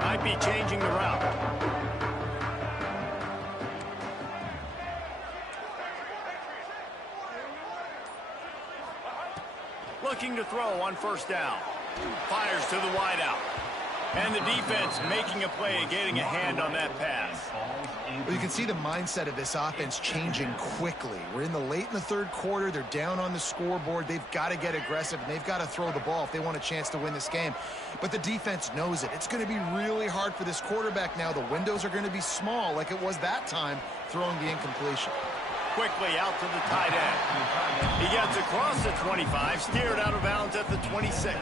Might be changing the route. Looking to throw on first down. Fires to the wideout. And the defense making a play, getting a hand on that pass. Well, you can see the mindset of this offense changing quickly. We're in the third quarter. They're down on the scoreboard. They've got to get aggressive, and they've got to throw the ball if they want a chance to win this game. But the defense knows it. It's going to be really hard for this quarterback now. The windows are going to be small like it was that time throwing the incompletion. Quickly out to the tight end. He gets across the 25, steered out of bounds at the 26.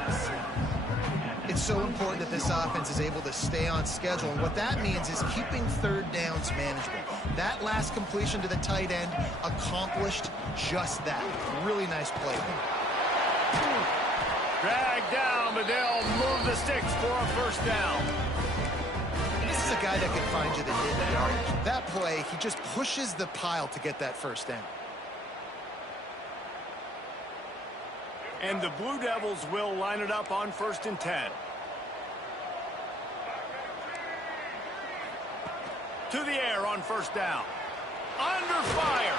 It's so important that this offense is able to stay on schedule, and what that means is keeping third downs manageable. That last completion to the tight end accomplished just that. Really nice play. Dragged down, but they'll move the sticks for a first down. This is a guy that can find you the hidden yardage. That play, he just pushes the pile to get that first down. And the Blue Devils will line it up on 1st and 10. To the air on first down. Under fire.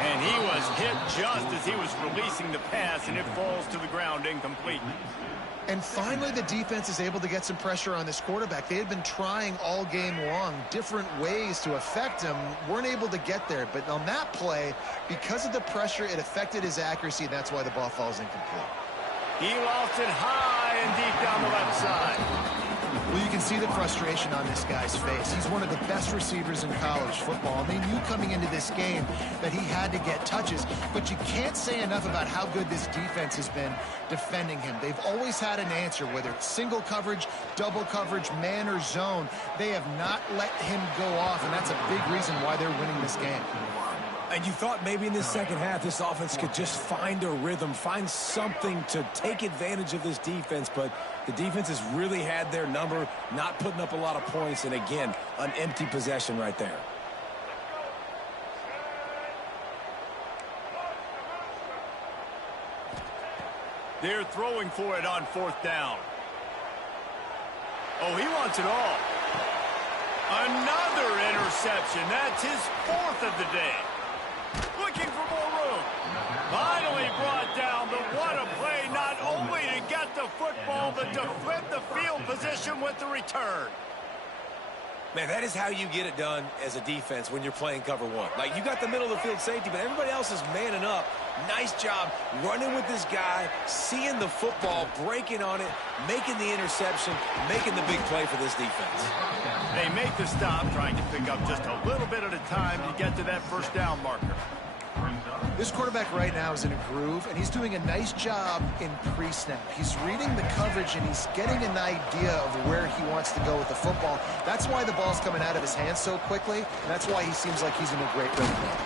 And he was hit just as he was releasing the pass, and it falls to the ground incomplete. And finally, the defense is able to get some pressure on this quarterback. They had been trying all game long different ways to affect him. Weren't able to get there. But on that play, because of the pressure, it affected his accuracy. And that's why the ball falls incomplete. He lost it high and deep down the left side. Well, you can see the frustration on this guy's face. He's one of the best receivers in college football, and they knew coming into this game that he had to get touches, but you can't say enough about how good this defense has been defending him. They've always had an answer, whether it's single coverage, double coverage, man or zone. They have not let him go off, and that's a big reason why they're winning this game. And you thought maybe in the second half this offense could just find a rhythm, find something to take advantage of this defense, but the defense has really had their number, not putting up a lot of points, and again, an empty possession right there. They're throwing for it on 4th down. Oh, he wants it all. Another interception. That's his 4th of the day. Looking for more room. Finally brought down, but what a play, not only to get the football, but to flip the field position with the return. Man, that is how you get it done as a defense when you're playing cover one. Like, you got the middle of the field safety, but everybody else is manning up. Nice job running with this guy, seeing the football, breaking on it, making the interception, making the big play for this defense. They make the stop, trying to pick up just a little bit at a time to get to that first down marker. This quarterback right now is in a groove, and he's doing a nice job in pre-snap. He's reading the coverage, and he's getting an idea of where he wants to go with the football. That's why the ball's coming out of his hands so quickly, and that's why he seems like he's in a great rhythm now.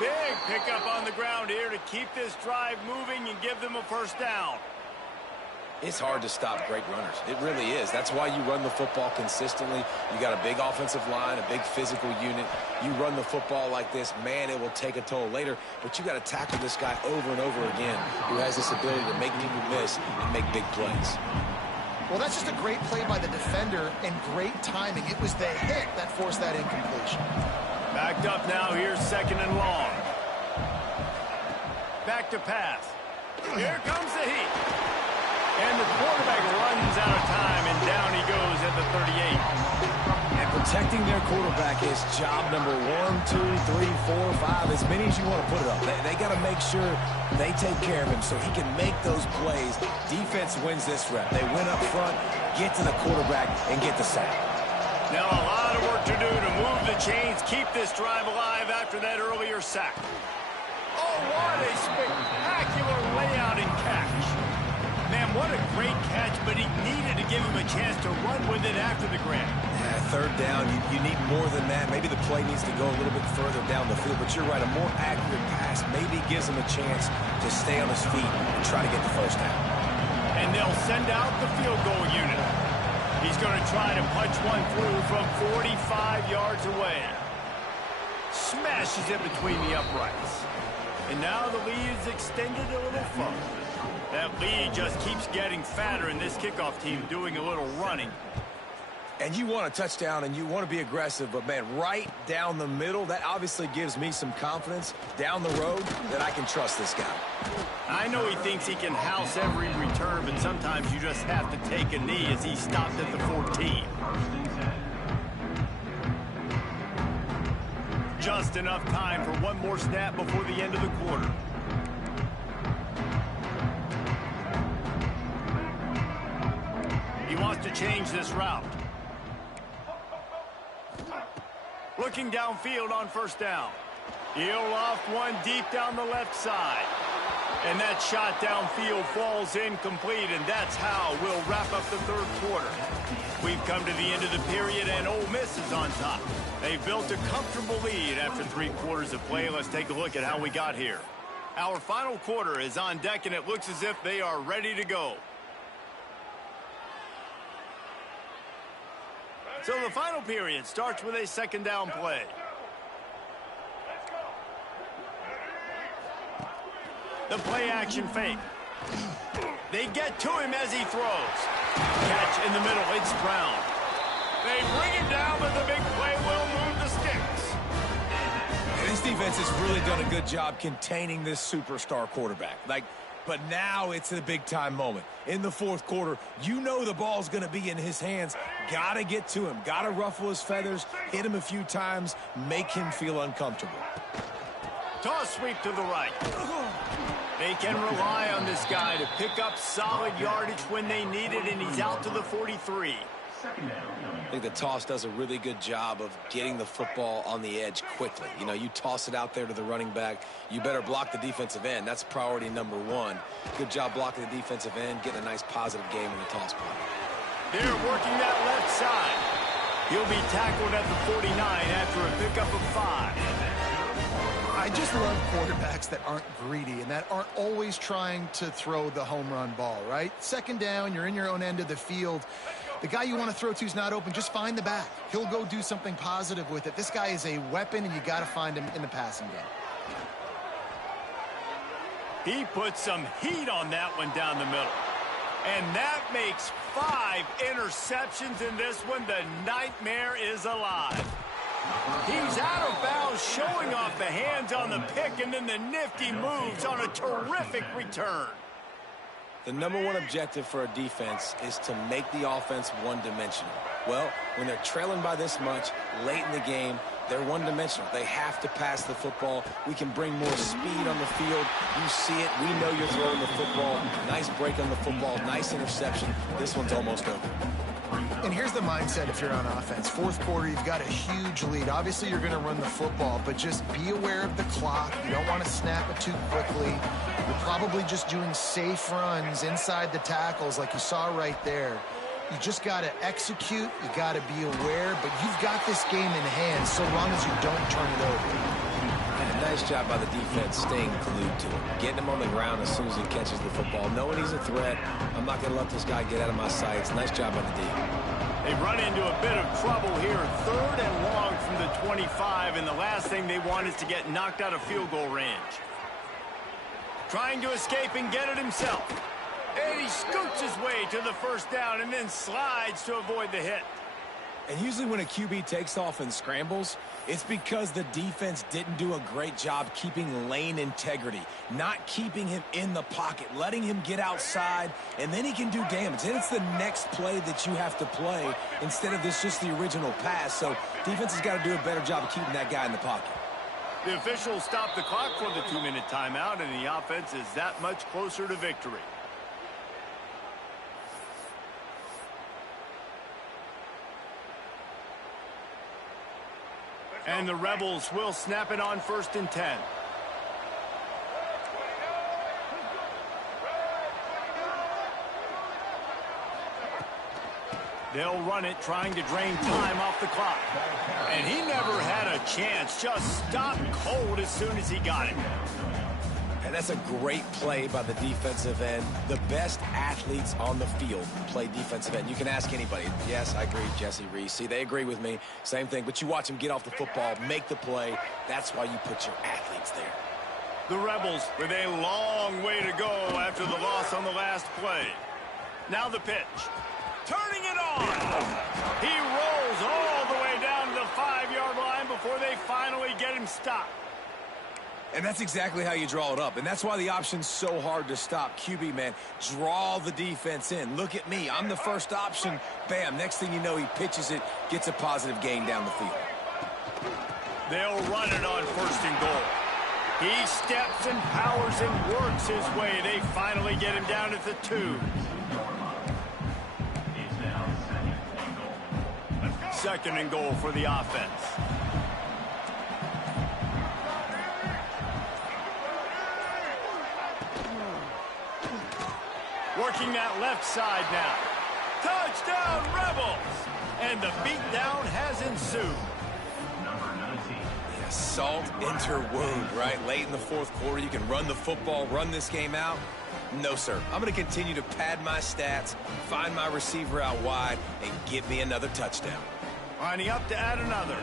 Big pickup on the ground here to keep this drive moving and give them a first down. It's hard to stop great runners. It really is. That's why you run the football consistently. You got a big offensive line, a big physical unit. You run the football like this, man, it will take a toll later. But you got to tackle this guy over and over again who has this ability to make people miss and make big plays. Well, that's just a great play by the defender and great timing. It was the hit that forced that incompletion. Backed up now, here's 2nd and long. Back to pass. Here comes the heat. And the quarterback runs out of time, and down he goes at the 38. And protecting their quarterback is job number 1, 2, 3, 4, 5, as many as you want to put it up. They got to make sure they take care of him so he can make those plays. Defense wins this rep. They win up front, get to the quarterback, and get the sack. Now a lot of work to do to move the chains, keep this drive alive after that earlier sack. Oh, what a spectacular layout and catch. Man, what a great catch, but he needed to give him a chance to run with it after the grab. Yeah, 3rd down, you need more than that. Maybe the play needs to go a little bit further down the field, but you're right, a more accurate pass maybe gives him a chance to stay on his feet and try to get the first down. And they'll send out the field goal unit. He's going to try to punch one through from 45 yards away. smashes it between the uprights. And now the lead is extended a little further. That lead just keeps getting fatter, and this kickoff team doing a little running. And you want a touchdown, and you want to be aggressive, but, man, right down the middle, that obviously gives me some confidence down the road that I can trust this guy. I know he thinks he can house every return, but sometimes you just have to take a knee as he stopped at the 14. Just enough time for one more snap before the end of the quarter. He wants to change this route. Looking downfield on first down. He'll loft one deep down the left side. And that shot downfield falls incomplete, and that's how we'll wrap up the third quarter. We've come to the end of the period, and Ole Miss is on top. They've built a comfortable lead after 3 quarters of play. Let's take a look at how we got here. Our final quarter is on deck, and it looks as if they are ready to go. So the final period starts with a second down play. The play action fake. They get to him as he throws. Catch in the middle, it's Brown. They bring him down, but the big play will move the sticks. And this defense has really done a good job containing this superstar quarterback. But now it's a big-time moment. In the fourth quarter, you know the ball's going to be in his hands. Got to get to him. Got to ruffle his feathers, hit him a few times, make him feel uncomfortable. Toss sweep to the right. They can rely on this guy to pick up solid yardage when they need it, and he's out to the 43. I think the toss does a really good job of getting the football on the edge quickly. You know, you toss it out there to the running back, you better block the defensive end. That's priority number one. Good job blocking the defensive end, getting a nice positive game in the toss play. They're working that left side. He'll be tackled at the 49 after a pickup of 5. I just love quarterbacks that aren't greedy and that aren't always trying to throw the home run ball, right? Second down, you're in your own end of the field. The guy you want to throw to is not open. Just find the back. He'll go do something positive with it. This guy is a weapon, and you got to find him in the passing game. He put some heat on that one down the middle. And that makes 5 interceptions in this one. The nightmare is alive. He's out of bounds, showing off the hands on the pick, and then the nifty moves on a terrific return. The number one objective for a defense is to make the offense one-dimensional. Well, when they're trailing by this much late in the game, they're one-dimensional. They have to pass the football. We can bring more speed on the field. You see it. We know you're throwing the football. Nice break on the football. Nice interception. This one's almost over. And here's the mindset if you're on offense. Fourth quarter, you've got a huge lead. Obviously, you're going to run the football, but just be aware of the clock. You don't want to snap it too quickly. You're probably just doing safe runs inside the tackles like you saw right there. You just got to execute. You got to be aware, but you've got this game in hand so long as you don't turn it over. And a nice job by the defense staying glued to him, getting him on the ground as soon as he catches the football, knowing he's a threat. I'm not going to let this guy get out of my sights. Nice job by the D. They run into a bit of trouble here. 3rd and long from the 25, and the last thing they want is to get knocked out of field goal range. Trying to escape and get it himself. And he scoots his way to the first down and then slides to avoid the hit. And usually when a QB takes off and scrambles, it's because the defense didn't do a great job keeping lane integrity, not keeping him in the pocket, letting him get outside, and then he can do damage. Then it's the next play that you have to play instead of this just the original pass. So defense has got to do a better job of keeping that guy in the pocket. The officials stop the clock for the 2-minute timeout, and the offense is that much closer to victory. And the Rebels will snap it on 1st and 10. They'll run it, trying to drain time off the clock. And he never had a chance, just stopped cold as soon as he got it. And that's a great play by the defensive end. The best athletes on the field play defensive end. You can ask anybody. Yes, I agree, Jesse Reese. See, they agree with me. Same thing. But you watch them get off the football, make the play. That's why you put your athletes there. The Rebels with a long way to go after the loss on the last play. Now the pitch. Turning it on. He rolls all the way down to the 5-yard line before they finally get him stopped. And that's exactly how you draw it up. And that's why the option's so hard to stop. QB, man, draw the defense in. Look at me. I'm the first option. Bam. Next thing you know, he pitches it, gets a positive gain down the field. They'll run it on 1st and goal. He steps and powers and works his way. They finally get him down at the 2. 2nd and goal for the offense. Working that left side now. Touchdown, Rebels! And the beatdown has ensued. Yeah, salt enter wound, right? Late in the 4th quarter, you can run the football, run this game out. No, sir. I'm going to continue to pad my stats, find my receiver out wide, and get me another touchdown. Lining up to add another.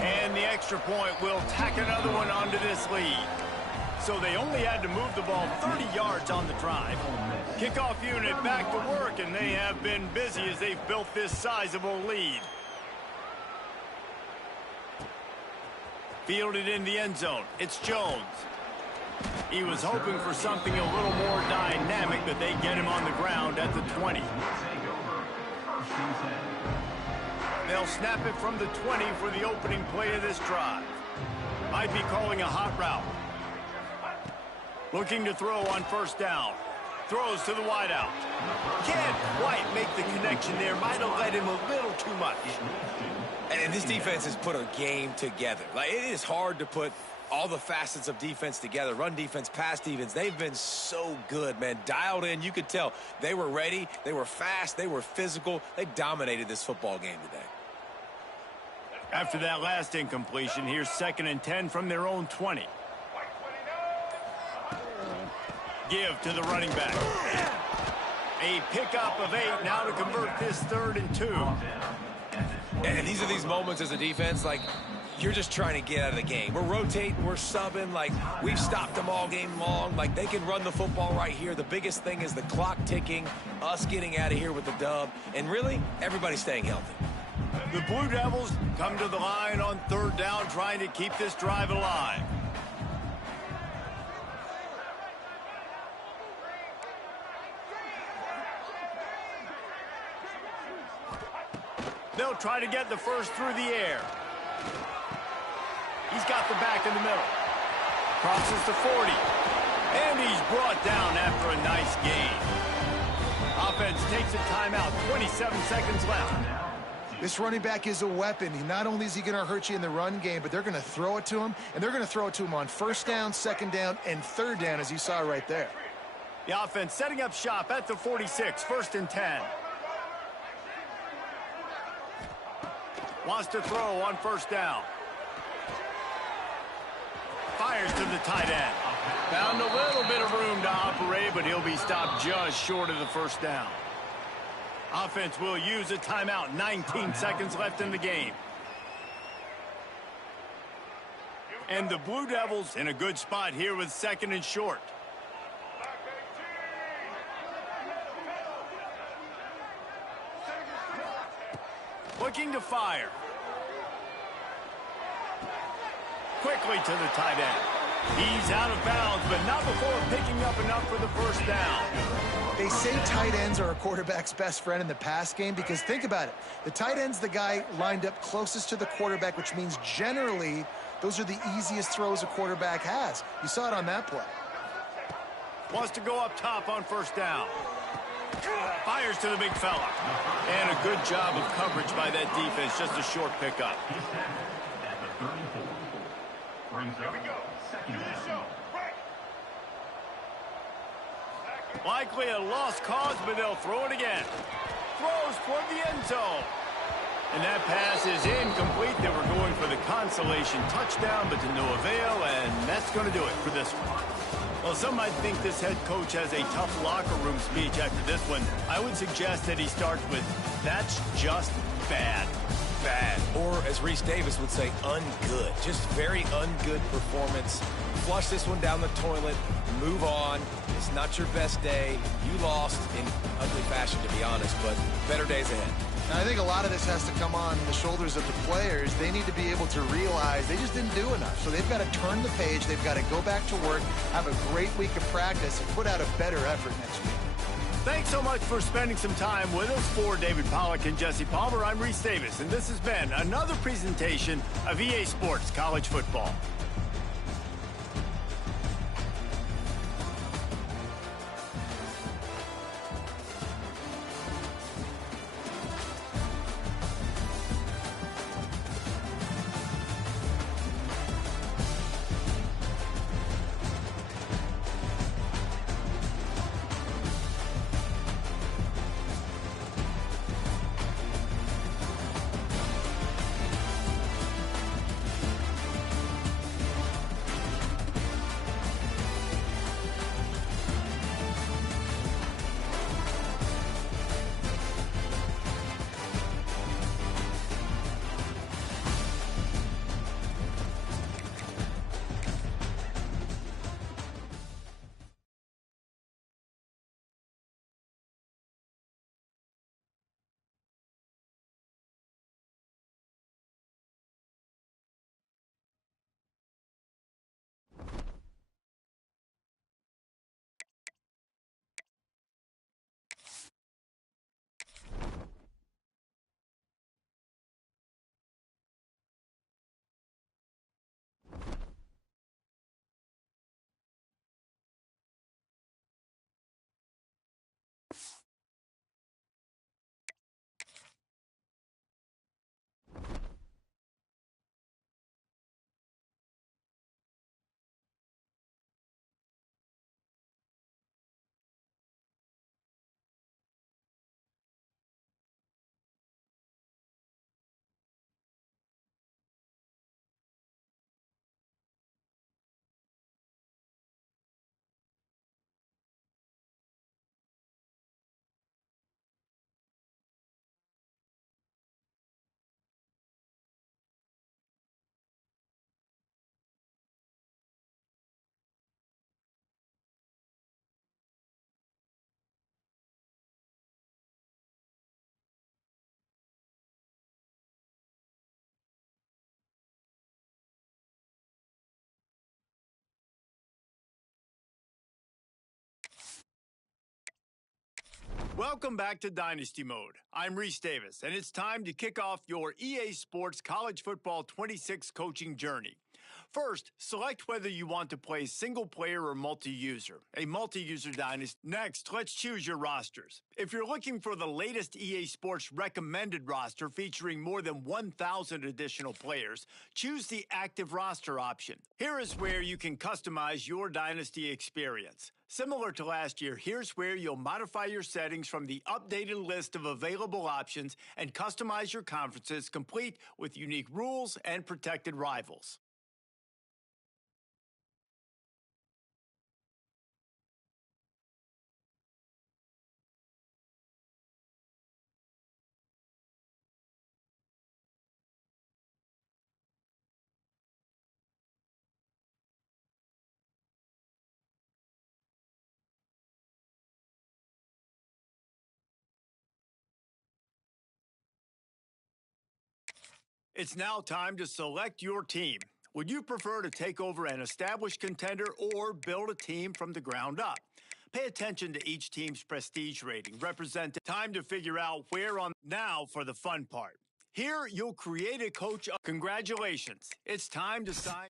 And the extra point will tack another one onto this lead. So they only had to move the ball 30 yards on the drive. Kickoff unit back to work, and they have been busy as they've built this sizable lead. Fielded in the end zone. It's Jones. He was hoping for something a little more dynamic, but they get him on the ground at the 20. They'll snap it from the 20 for the opening play of this drive. Might be calling a hot route. Looking to throw on 1st down. Throws to the wideout. Can't quite make the connection there. Might have led him a little too much. And this defense has put a game together. Like, it is hard to put all the facets of defense together. Run defense, pass defense. They've been so good, man. Dialed in. You could tell they were ready. They were fast. They were physical. They dominated this football game today. After that last incompletion, here's 2nd and 10 from their own 20. Give to the running back. A pickup of 8 now to convert this 3rd and 2. And these are these moments as a defense, like, you're just trying to get out of the game. We're rotating, we're subbing, like, we've stopped them all game long. Like, they can run the football right here. The biggest thing is the clock ticking, us getting out of here with the dub, and really, everybody staying healthy. The Blue Devils come to the line on 3rd down, trying to keep this drive alive. They'll try to get the 1st through the air. He's got the back in the middle. Crosses to 40. And he's brought down after a nice gain. Offense takes a timeout. 27 seconds left. This running back is a weapon. Not only is he going to hurt you in the run game, but they're going to throw it to him, and they're going to throw it to him on 1st down, 2nd down, and 3rd down, as you saw right there. The offense setting up shop at the 46, 1st and 10. Wants to throw on 1st down. Fires to the tight end. Found a little bit of room to operate, but he'll be stopped just short of the 1st down. Offense will use a timeout. 19 seconds left in the game. And the Blue Devils in a good spot here with 2nd and short. Looking to fire. Quickly to the tight end. He's out of bounds, but not before picking up enough for the 1st down. They say tight ends are a quarterback's best friend in the pass game because think about it. The tight end's the guy lined up closest to the quarterback, which means generally those are the easiest throws a quarterback has. You saw it on that play. Wants to go up top on 1st down. Fires to the big fella. And a good job of coverage by that defense. Just a short pickup. Here we go. Second down. Likely a lost cause, but they'll throw it again. Throws toward the end zone. And that pass is incomplete. They were going for the consolation touchdown, but to no avail, and that's going to do it for this one. Well, some might think this head coach has a tough locker room speech after this one. I would suggest that he starts with, "That's just bad." Bad. Or, as Reese Davis would say, ungood. Just very ungood performance. Flush this one down the toilet. Move on. It's not your best day. You lost in ugly fashion, to be honest, but better days ahead. And I think a lot of this has to come on the shoulders of the players. They need to be able to realize they just didn't do enough. So they've got to turn the page. They've got to go back to work, have a great week of practice, and put out a better effort next week. Thanks so much for spending some time with us. For David Pollack and Jesse Palmer, I'm Reese Davis, and this has been another presentation of EA Sports College Football. Welcome back to Dynasty Mode. I'm Reese Davis, and it's time to kick off your EA Sports College Football 26 coaching journey. First, select whether you want to play single-player or multi-user, a multi-user dynasty. Next, let's choose your rosters. If you're looking for the latest EA Sports recommended roster featuring more than 1,000 additional players, choose the active roster option. Here is where you can customize your dynasty experience. Similar to last year, here's where you'll modify your settings from the updated list of available options and customize your conferences, complete with unique rules and protected rivals. It's now time to select your team. Would you prefer to take over an established contender or build a team from the ground up? Pay attention to each team's prestige rating. Time to figure out where on. Now for the fun part. Here, you'll create a coach. Congratulations. It's time to sign.